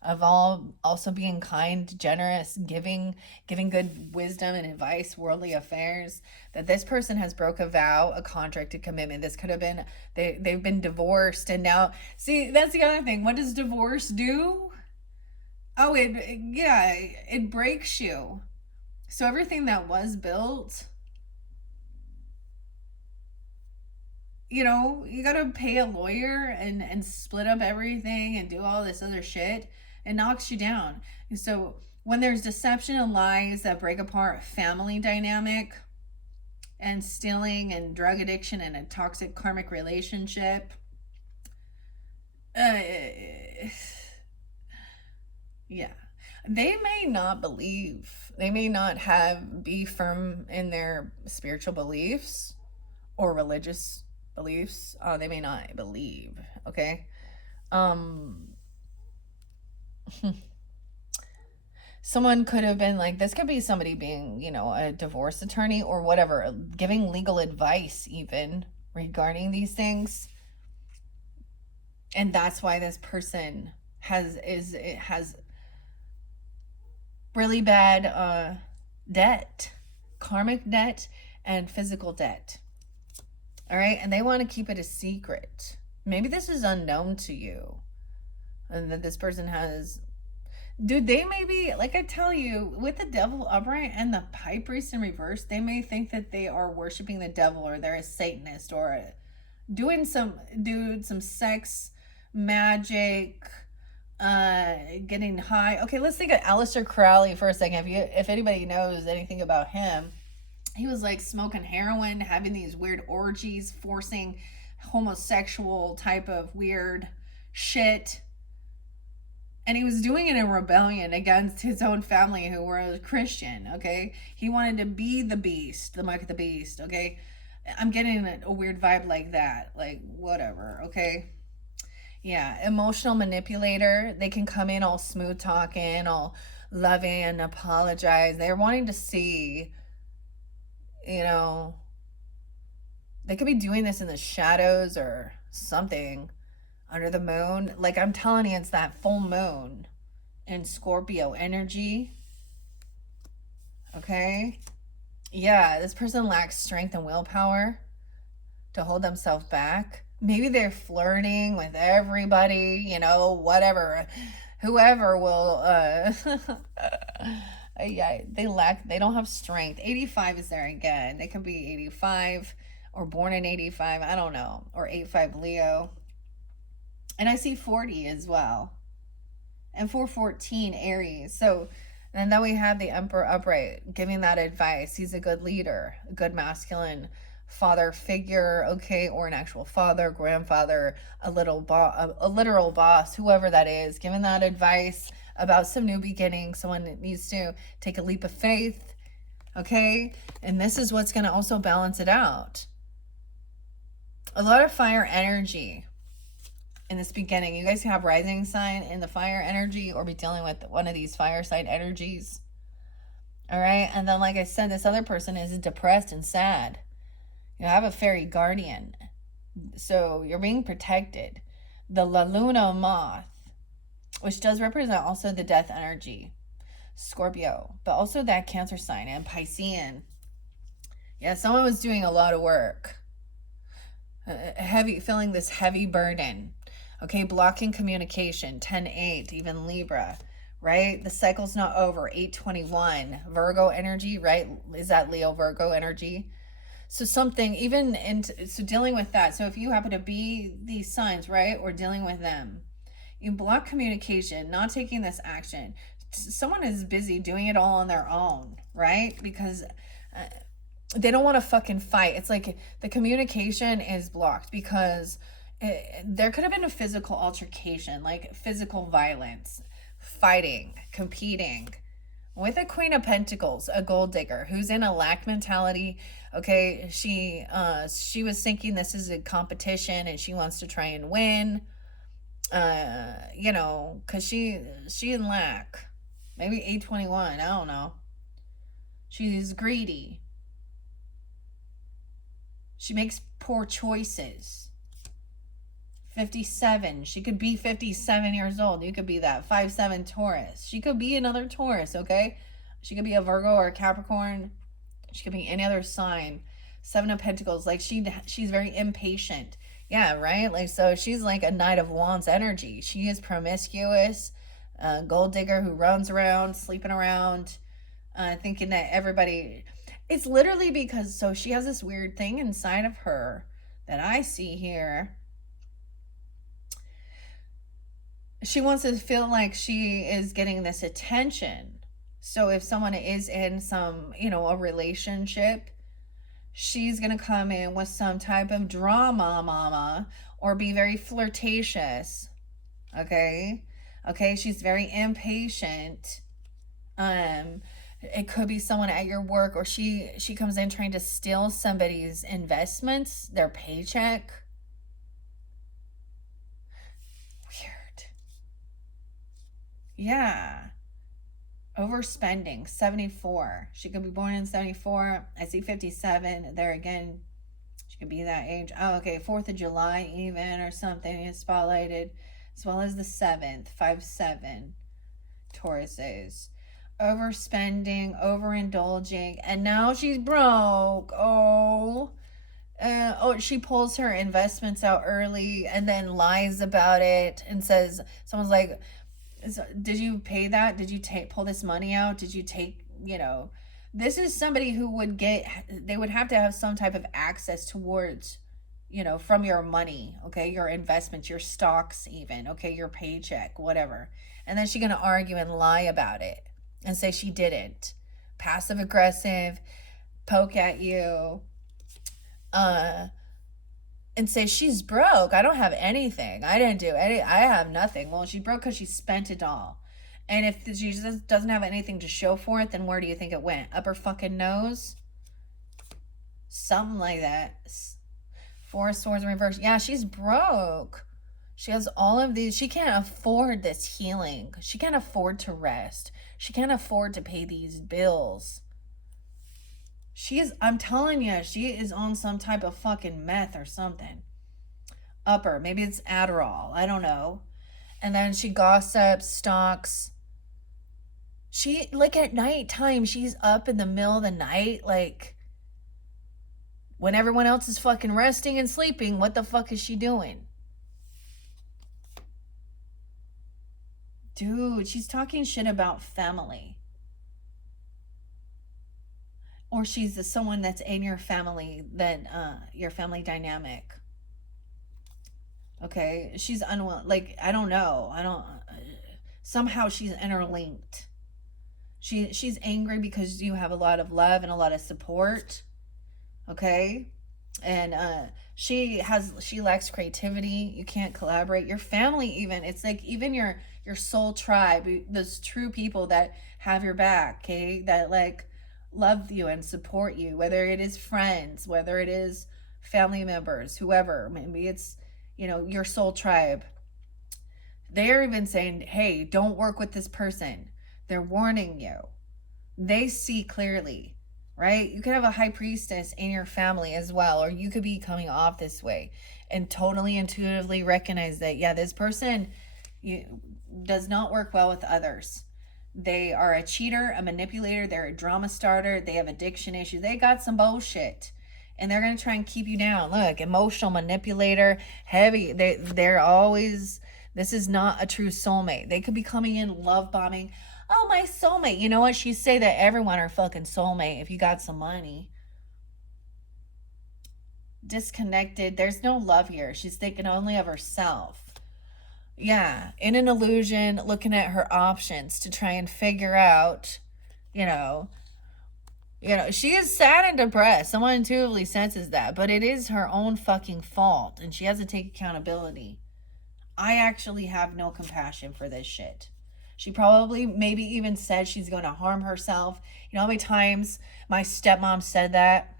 of all, also being kind, generous, giving good wisdom and advice, worldly affairs. That this person has broke a vow, a contract, a commitment. This could have been, they've been divorced, and now, see, that's the other thing. What does divorce do? Oh, it breaks you. So everything that was built, you know, you gotta pay a lawyer and split up everything and do all this other shit. It knocks you down. So when there's deception and lies that break apart family dynamic, and stealing and drug addiction and a toxic karmic relationship, yeah, they may not believe, they may not be firm in their spiritual beliefs or religious beliefs. They may not believe, okay? Someone could have been like, this could be somebody being, you know, a divorce attorney or whatever, giving legal advice even regarding these things. And that's why this person has really bad debt, karmic debt and physical debt. All right, and they want to keep it a secret. Maybe this is unknown to you, and that this person has, dude, they may be, like I tell you, with the devil upright and the high priest in reverse, they may think that they are worshiping the devil, or they're a Satanist, or doing some sex, magic, getting high. Okay, let's think of Aleister Crowley for a second. If anybody knows anything about him, he was like smoking heroin, having these weird orgies, forcing homosexual type of weird shit. And he was doing it in rebellion against his own family, who were Christian, okay? He wanted to be the beast, the mark of the beast, okay? I'm getting a weird vibe like that, like whatever, okay? Yeah, emotional manipulator. They can come in all smooth talking, all loving and apologize. They're wanting to see, you know, they could be doing this in the shadows or something under the moon. Like I'm telling you, it's that full moon in Scorpio energy. Okay? Yeah, this person lacks strength and willpower to hold themselves back. Maybe they're flirting with everybody, you know, whatever, whoever will, yeah, they don't have strength. 85 is there again. They could be 85 or born in 85, I don't know, or 85 Leo. And I see 40 as well. And 414 Aries. So, and then we have the Emperor upright giving that advice. He's a good leader, a good masculine father figure, okay, or an actual father, grandfather, a literal boss, whoever that is, giving that advice about some new beginning. Someone that needs to take a leap of faith, okay? And this is what's going to also balance it out. A lot of fire energy in this beginning. You guys have rising sign in the fire energy, or be dealing with one of these fire sign energies. All right, and then like I said, this other person is depressed and sad. You have a fairy guardian, so you're being protected. The La Luna moth, which does represent also the death energy, Scorpio, but also that Cancer sign and Piscean. Yeah, someone was doing a lot of work, feeling this heavy burden. Okay, blocking communication, 10-8, even Libra, right? The cycle's not over, 8-21. Virgo energy, right? Is that Leo Virgo energy? So something, even, and so dealing with that. So if you happen to be these signs, right, or dealing with them, you block communication, not taking this action. Someone is busy doing it all on their own, right? Because they don't want to fucking fight. It's like the communication is blocked because there could have been a physical altercation, like physical violence, fighting, competing. With a Queen of Pentacles, a gold digger who's in a lack mentality. Okay, she was thinking this is a competition and she wants to try and win. You know, because she in lack. Maybe 8-21, I don't know. She's greedy. She makes poor choices. 57. She could be 57 years old. You could be that 5-7 Taurus. She could be another Taurus, okay? She could be a Virgo or a Capricorn. She could be any other sign. 7 of Pentacles. Like she's very impatient. Yeah, right? Like, so she's like a Knight of Wands energy. She is promiscuous. Gold digger who runs around, sleeping around, thinking that everybody... It's literally because, so she has this weird thing inside of her that I see here. She wants to feel like she is getting this attention. So if someone is in some, you know, a relationship, she's going to come in with some type of drama, mama, or be very flirtatious. Okay? Okay, she's very impatient. It could be someone at your work, or she comes in trying to steal somebody's investments, their paycheck. Weird. Yeah. Overspending, 74. She could be born in 74. I see 57 there again. She could be that age. Oh, okay, 4th of July even, or something is spotlighted, as well as the 7th, 5-7 Tauruses. Overspending, overindulging, and now she's broke. Oh, she pulls her investments out early and then lies about it and says, someone's like, did you pay that? Did you pull this money out? Did you take, you know, this is somebody who would they would have to have some type of access towards, you know, from your money, okay, your investments, your stocks even, okay, your paycheck, whatever. And then she's going to argue and lie about it and say she didn't. Passive aggressive, poke at you, and say she's broke. I don't have anything. I didn't do any. I have nothing. Well, she's broke because she spent it all. And if she just doesn't have anything to show for it, then where do you think it went? Up her fucking nose? Something like that. 4 of Swords in reverse. Yeah, she's broke. She has all of these. She can't afford this healing. She can't afford to rest. She can't afford to pay these bills. She is, I'm telling you, she is on some type of fucking meth or something. Upper, maybe it's Adderall, I don't know. And then she gossips, stalks. She, like at nighttime, she's up in the middle of the night, like when everyone else is fucking resting and sleeping, what the fuck is she doing? Dude, she's talking shit about family. Or she's someone that's in your family, that your family dynamic. Okay, she's unwilling. Like, I don't know. Somehow she's interlinked. She's angry because you have a lot of love and a lot of support. Okay, and she lacks creativity. You can't collaborate. Your family, even, it's like even your soul tribe, those true people that have your back. Okay, that like love you and support you, whether it is friends, whether it is family members, whoever. Maybe it's, you know, your soul tribe. They're even saying, hey, don't work with this person. They're warning you. They see clearly, right? You could have a high priestess in your family as well, or you could be coming off this way and totally intuitively recognize that, yeah, this person does not work well with others. They are a cheater, a manipulator, they're a drama starter, they have addiction issues, they got some bullshit. and they're going to try and keep you down. Look, emotional manipulator, heavy. They're always, this is not a true soulmate. They could be coming in love bombing. Oh, my soulmate. You know what? She say that everyone are fucking soulmate if you got some money. Disconnected. There's no love here. She's thinking only of herself. Yeah, in an illusion, looking at her options to try and figure out, you know, she is sad and depressed. Someone intuitively senses that, but it is her own fucking fault, and she has to take accountability. I actually have no compassion for this shit. She probably maybe even said she's going to harm herself. You know how many times my stepmom said that?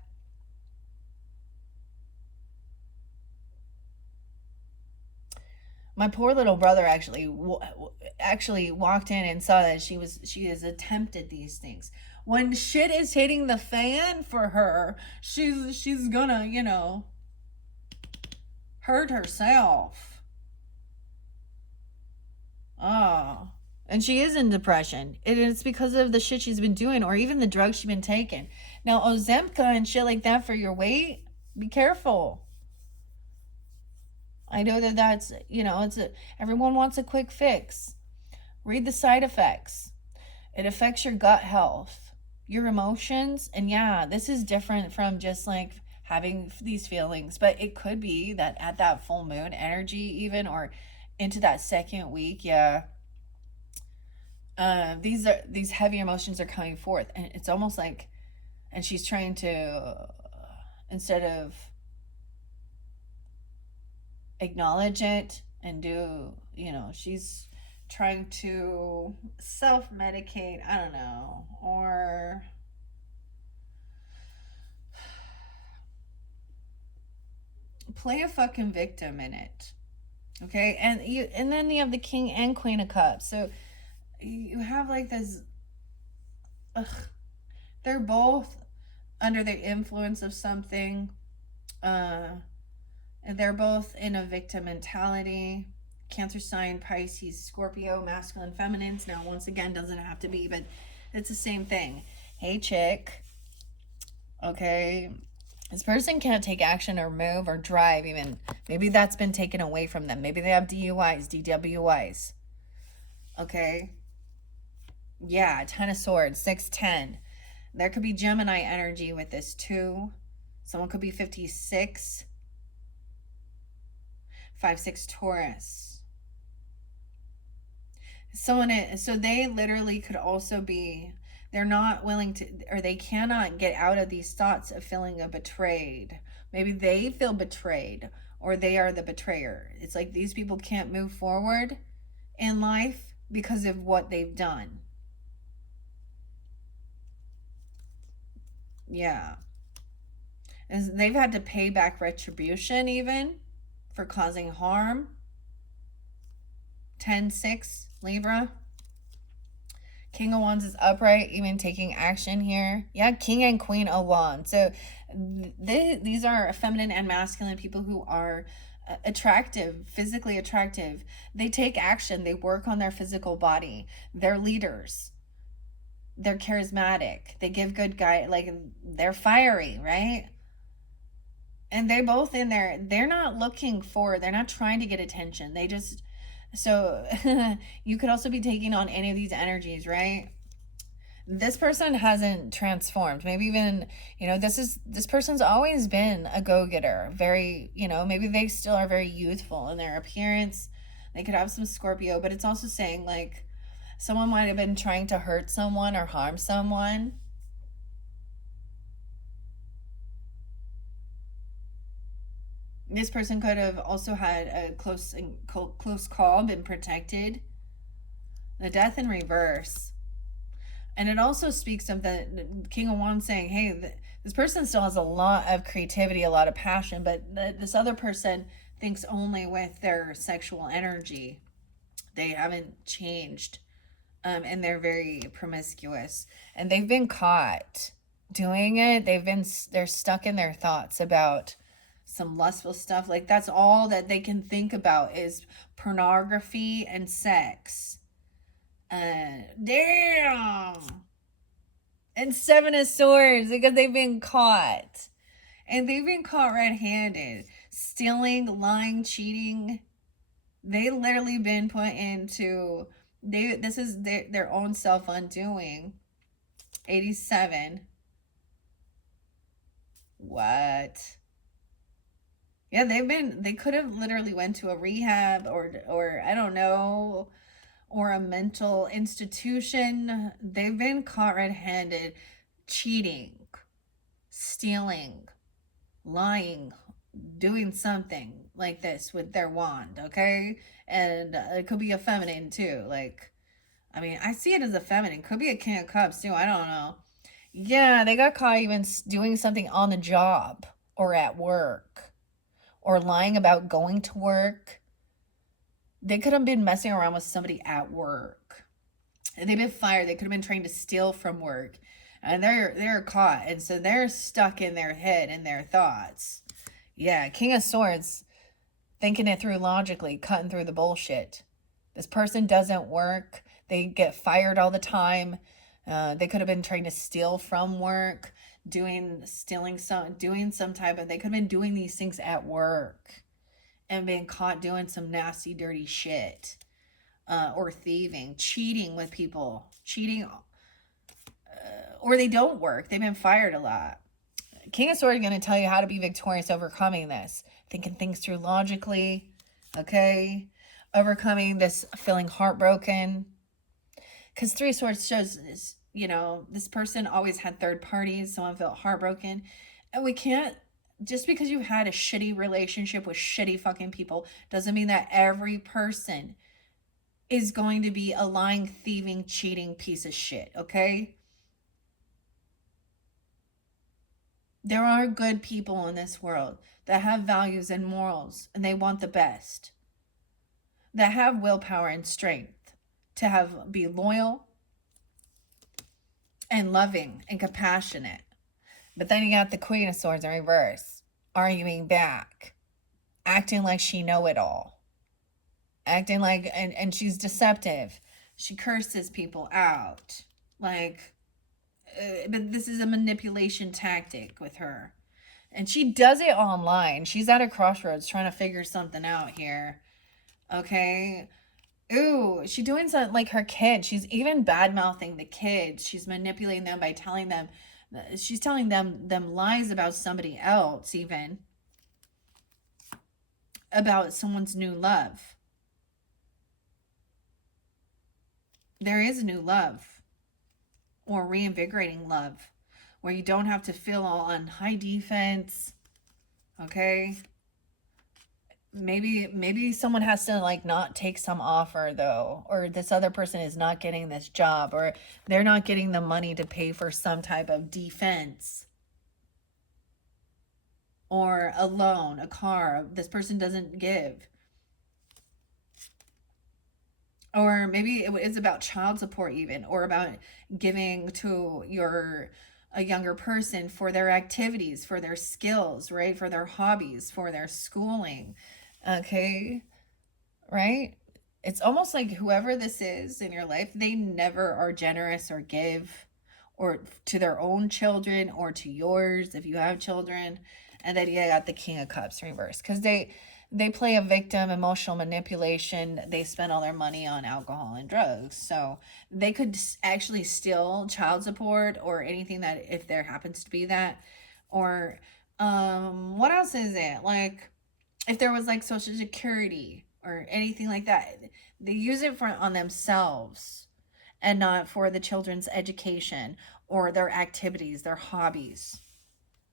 My poor little brother actually walked in and saw that she has attempted these things. When shit is hitting the fan for her, she's gonna, hurt herself. Oh. And she is in depression. It's because of the shit she's been doing, or even the drugs she's been taking. Now, Ozempic and shit like that for your weight, be careful. I know that's, everyone wants a quick fix. Read the side effects. It affects your gut health, your emotions. And yeah, this is different from just like having these feelings, but it could be that at that full moon energy, even, or into that second week, yeah, these heavy emotions are coming forth, and it's almost like, and she's trying to, instead of acknowledge it and do, she's trying to self-medicate, I don't know, or play a fucking victim in it. Okay? And then you have the King and Queen of Cups. So you have like this, they're both under the influence of something. And they're both in a victim mentality. Cancer sign, Pisces, Scorpio, masculine, feminines. Now, once again, doesn't have to be, but it's the same thing. Hey, chick. Okay. This person can't take action or move or drive even. Maybe that's been taken away from them. Maybe they have DUIs, DWIs. Okay. Yeah, 10 of Swords, 610. There could be Gemini energy with this too. Someone could be 56. 5-6 Taurus. So they literally could also be, they're not willing to, or they cannot get out of these thoughts of feeling betrayed. Maybe they feel betrayed, or they are the betrayer. It's like these people can't move forward in life because of what they've done. Yeah. And they've had to pay back retribution even for causing harm. 10-6 Libra. King of Wands is upright, even taking action here. Yeah, King and Queen of Wands. So these are feminine and masculine people who are attractive, physically attractive. They take action. They work on their physical body. They're leaders. They're charismatic. They give good guide. Like, they're fiery, right? And they both in there, they're not trying to get attention. They just, so you could also be taking on any of these energies, right? This person hasn't transformed. Maybe even, this person's always been a go-getter. Very, maybe they still are very youthful in their appearance. They could have some Scorpio, but it's also saying like someone might have been trying to hurt someone or harm someone. This person could have also had a close call, been protected. The Death in reverse. And it also speaks of the King of Wands saying, hey, this person still has a lot of creativity, a lot of passion, but this other person thinks only with their sexual energy. They haven't changed. And they're very promiscuous. And they've been caught doing it. They're stuck in their thoughts about some lustful stuff. Like, that's all that they can think about is pornography and sex. Damn. And 7 of Swords, because they've been caught. And they've been caught red-handed. Stealing, lying, cheating. They literally been put into, this is their own self-undoing. 87. What? Yeah, they could have literally went to a rehab or I don't know, or a mental institution. They've been caught red-handed cheating, stealing, lying, doing something like this with their wand, okay? And it could be a feminine too. Like, I mean, I see it as a feminine. Could be a King of Cups too. I don't know. Yeah, they got caught even doing something on the job or at work or lying about going to work. They could have been messing around with somebody at work. And they've been fired. They could have been trying to steal from work. And they're caught. And so they're stuck in their head and their thoughts. Yeah, King of Swords, thinking it through logically, cutting through the bullshit. This person doesn't work. They get fired all the time. They could have been trying to steal from work, doing some type of, they could have been doing these things at work and being caught doing some nasty, dirty shit. Or thieving, cheating with people, or they don't work. They've been fired a lot. King of Swords is going to tell you how to be victorious overcoming this. Thinking things through logically, okay? Overcoming this feeling heartbroken. Because Three of Swords shows this, this person always had third parties. Someone felt heartbroken. And we can't, just because you had a shitty relationship with shitty fucking people doesn't mean that every person is going to be a lying, thieving, cheating piece of shit, okay? There are good people in this world that have values and morals, and they want the best. That have willpower and strength to be loyal and loving and compassionate. But then you got the Queen of Swords in reverse, arguing back, acting like she know it all. Acting like, and she's deceptive. She curses people out. Like, but this is a manipulation tactic with her. And she does it online. She's at a crossroads trying to figure something out here. Okay? Ooh, she's doing something like her kids. She's even bad-mouthing the kids. She's manipulating them by telling them, she's telling them lies about somebody else even. About someone's new love. There is new love. Or reinvigorating love, where you don't have to feel all on high defense, okay? Maybe someone has to like not take some offer though, or this other person is not getting this job, or they're not getting the money to pay for some type of defense, or a loan, a car this person doesn't give. Or maybe it is about child support even, or about giving to a younger person for their activities, for their skills, right? For their hobbies, for their schooling, okay? Right? It's almost like whoever this is in your life, they never are generous or give, or to their own children or to yours if you have children. And then you got the King of Cups reversed, because they play a victim, emotional manipulation. They spend all their money on alcohol and drugs. So they could actually steal child support or anything that, if there happens to be that. Or what else is it? Like if there was like Social Security or anything like that, they use it on themselves and not for the children's education or their activities, their hobbies.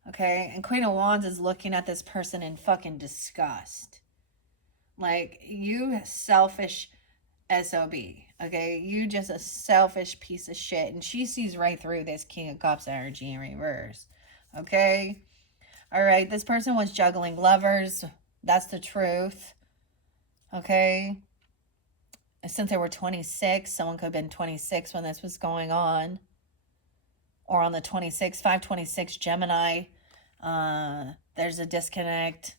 Okay, and Queen of Wands is looking at this person in fucking disgust. Like, you selfish SOB. Okay, you just a selfish piece of shit. And she sees right through this King of Cups energy in reverse. Okay, all right, this person was juggling lovers. That's the truth. Okay, since they were 26, someone could have been 26 when this was going on. Or on the 26th, 526 Gemini. There's a disconnect.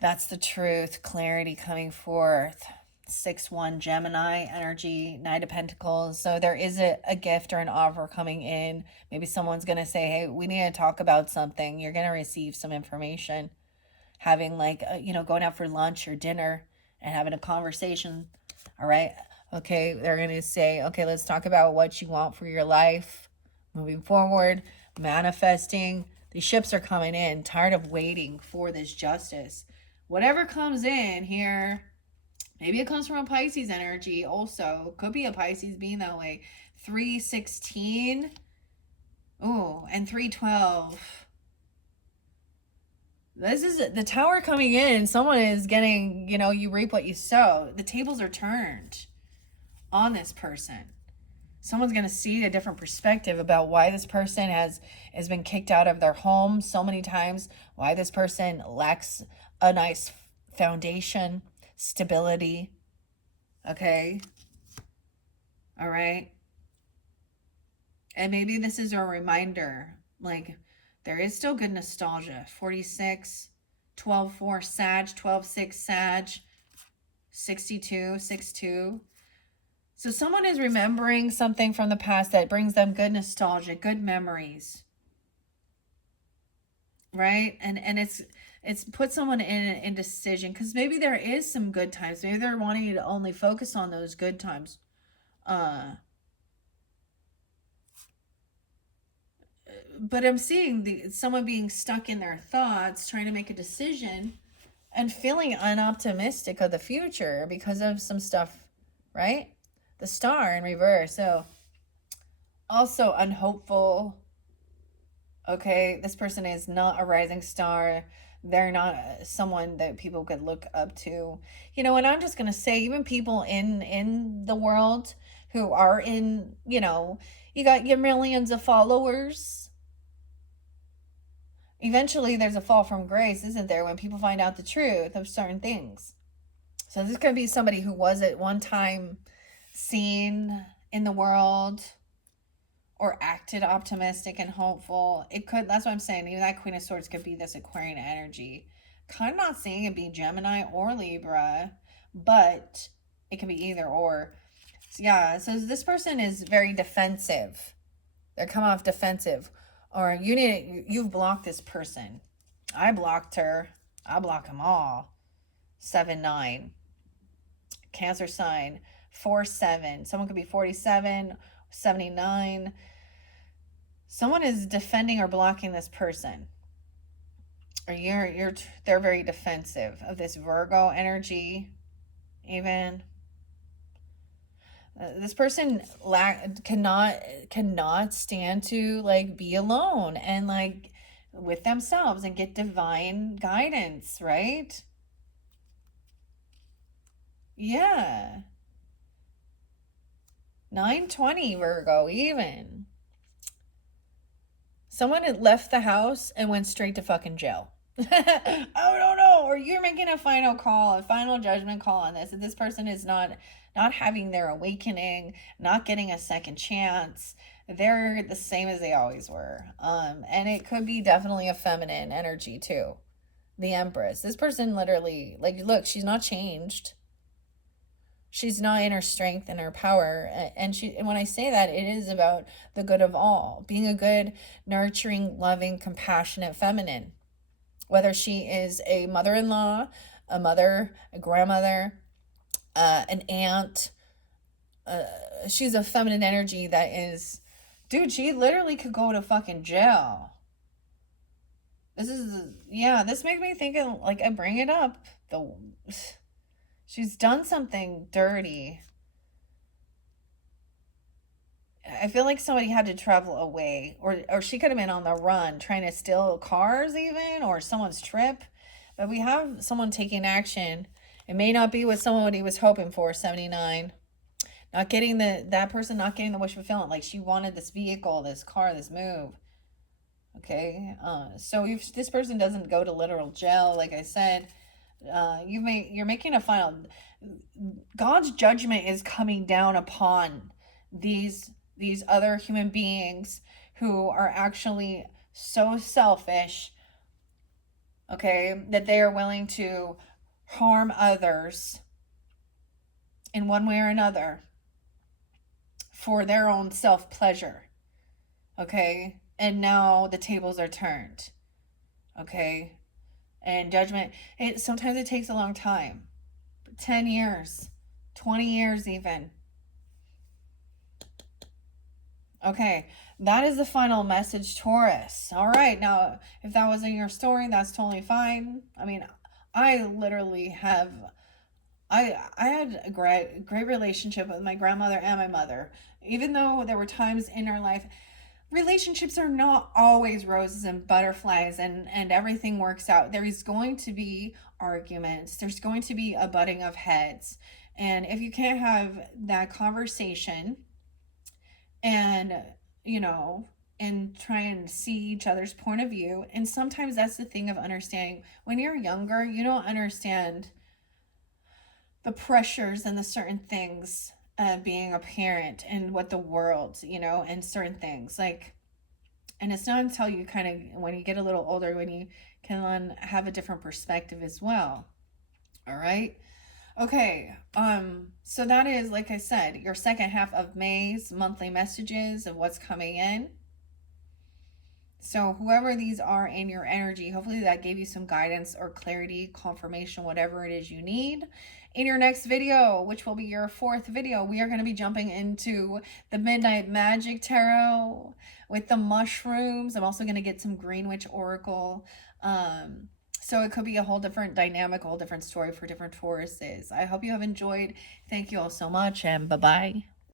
That's the truth. Clarity coming forth. 6-1 Gemini energy, Knight of Pentacles. So there is a gift or an offer coming in. Maybe someone's going to say, hey, we need to talk about something. You're going to receive some information. Having like, going out for lunch or dinner and having a conversation. All right. Okay. They're going to say, okay, let's talk about what you want for your life moving forward, manifesting. These ships are coming in, tired of waiting for this justice. Whatever comes in here, maybe it comes from a Pisces energy also. Could be a Pisces being that way. 316. Oh, and 312. This is the Tower coming in. Someone is getting, you reap what you sow. The tables are turned on this person. Someone's going to see a different perspective about why this person has been kicked out of their home so many times, why this person lacks a nice foundation, stability. Okay. All right. And maybe this is a reminder, like, there is still good nostalgia. 46, 12-4 Sag, 12-6 Sag, 62, 6-2. So someone is remembering something from the past that brings them good nostalgia, good memories. Right? And it's put someone in an indecision because maybe there is some good times. Maybe they're wanting to only focus on those good times. But I'm seeing someone being stuck in their thoughts, trying to make a decision and feeling unoptimistic of the future because of some stuff, right? The Star in reverse. So also unhopeful. Okay, this person is not a rising star. They're not someone that people could look up to. And I'm just going to say, even people in the world who are in, you got your millions of followers. Eventually there's a fall from grace, isn't there, when people find out the truth of certain things. So this could be somebody who was at one time seen in the world or acted optimistic and hopeful. It could, that's what I'm saying, even that Queen of Swords could be this Aquarian energy. Kind of not seeing it be Gemini or Libra, but it can be either or. So yeah, so this person is very defensive. They're coming off defensive. Or you've blocked this person. I blocked her. I block them all. 7-9. Cancer sign. 4-7. Someone could be 47, 79. Someone is defending or blocking this person. Or they're very defensive of this Virgo energy. Even. This person cannot stand to like be alone and like with themselves and get divine guidance, right? Yeah. 920 Virgo even. Someone had left the house and went straight to fucking jail. I don't know. Or you're making a final call, a final judgment call on this. And this person is not having their awakening, not getting a second chance. They're the same as they always were. And it could be definitely a feminine energy too. The Empress. This person literally, like, look, she's not changed. She's not in her strength and her power. And when I say that, it is about the good of all. Being a good, nurturing, loving, compassionate feminine. Whether she is a mother-in-law, a mother, a grandmother, an aunt. She's a feminine energy that is, dude, she literally could go to fucking jail. This makes me think of, like, I bring it up. She's done something dirty. I feel like somebody had to travel away, or she could have been on the run trying to steal cars even, or someone's trip. But we have someone taking action. It may not be what somebody was hoping for, 79. Not getting that person not getting the wish fulfillment. Like, she wanted this vehicle, this car, this move. Okay? So if this person doesn't go to literal jail, like I said, you're making a final. God's judgment is coming down upon these other human beings who are actually so selfish, okay, that they are willing to harm others in one way or another for their own self-pleasure, okay? And now the tables are turned, okay? And judgment, sometimes it takes a long time. 10 years, 20 years even. Okay, that is the final message, Taurus. All right, now, if that wasn't your story, that's totally fine. I mean, I literally have I had a great relationship with my grandmother and my mother. Even though there were times in our life, relationships are not always roses and butterflies and everything works out. There is going to be arguments. There's going to be a butting of heads. And if you can't have that conversation and, you know, and try and see each other's point of view, and sometimes that's the thing of understanding. When you're younger, you don't understand the pressures and the certain things, being a parent and what the world, and certain things like, and it's not until you kind of, when you get a little older, when you can have a different perspective as well. All right. Okay. So that is, like I said, your second half of May's monthly messages of what's coming in. So whoever these are in your energy, hopefully that gave you some guidance or clarity, confirmation, whatever it is you need. In your next video, which will be your fourth video, we are going to be jumping into the Midnight Magic Tarot with the mushrooms. I'm also going to get some Green Witch Oracle. So it could be a whole different dynamic, whole different story for different Tauruses. I hope you have enjoyed. Thank you all so much, and bye-bye.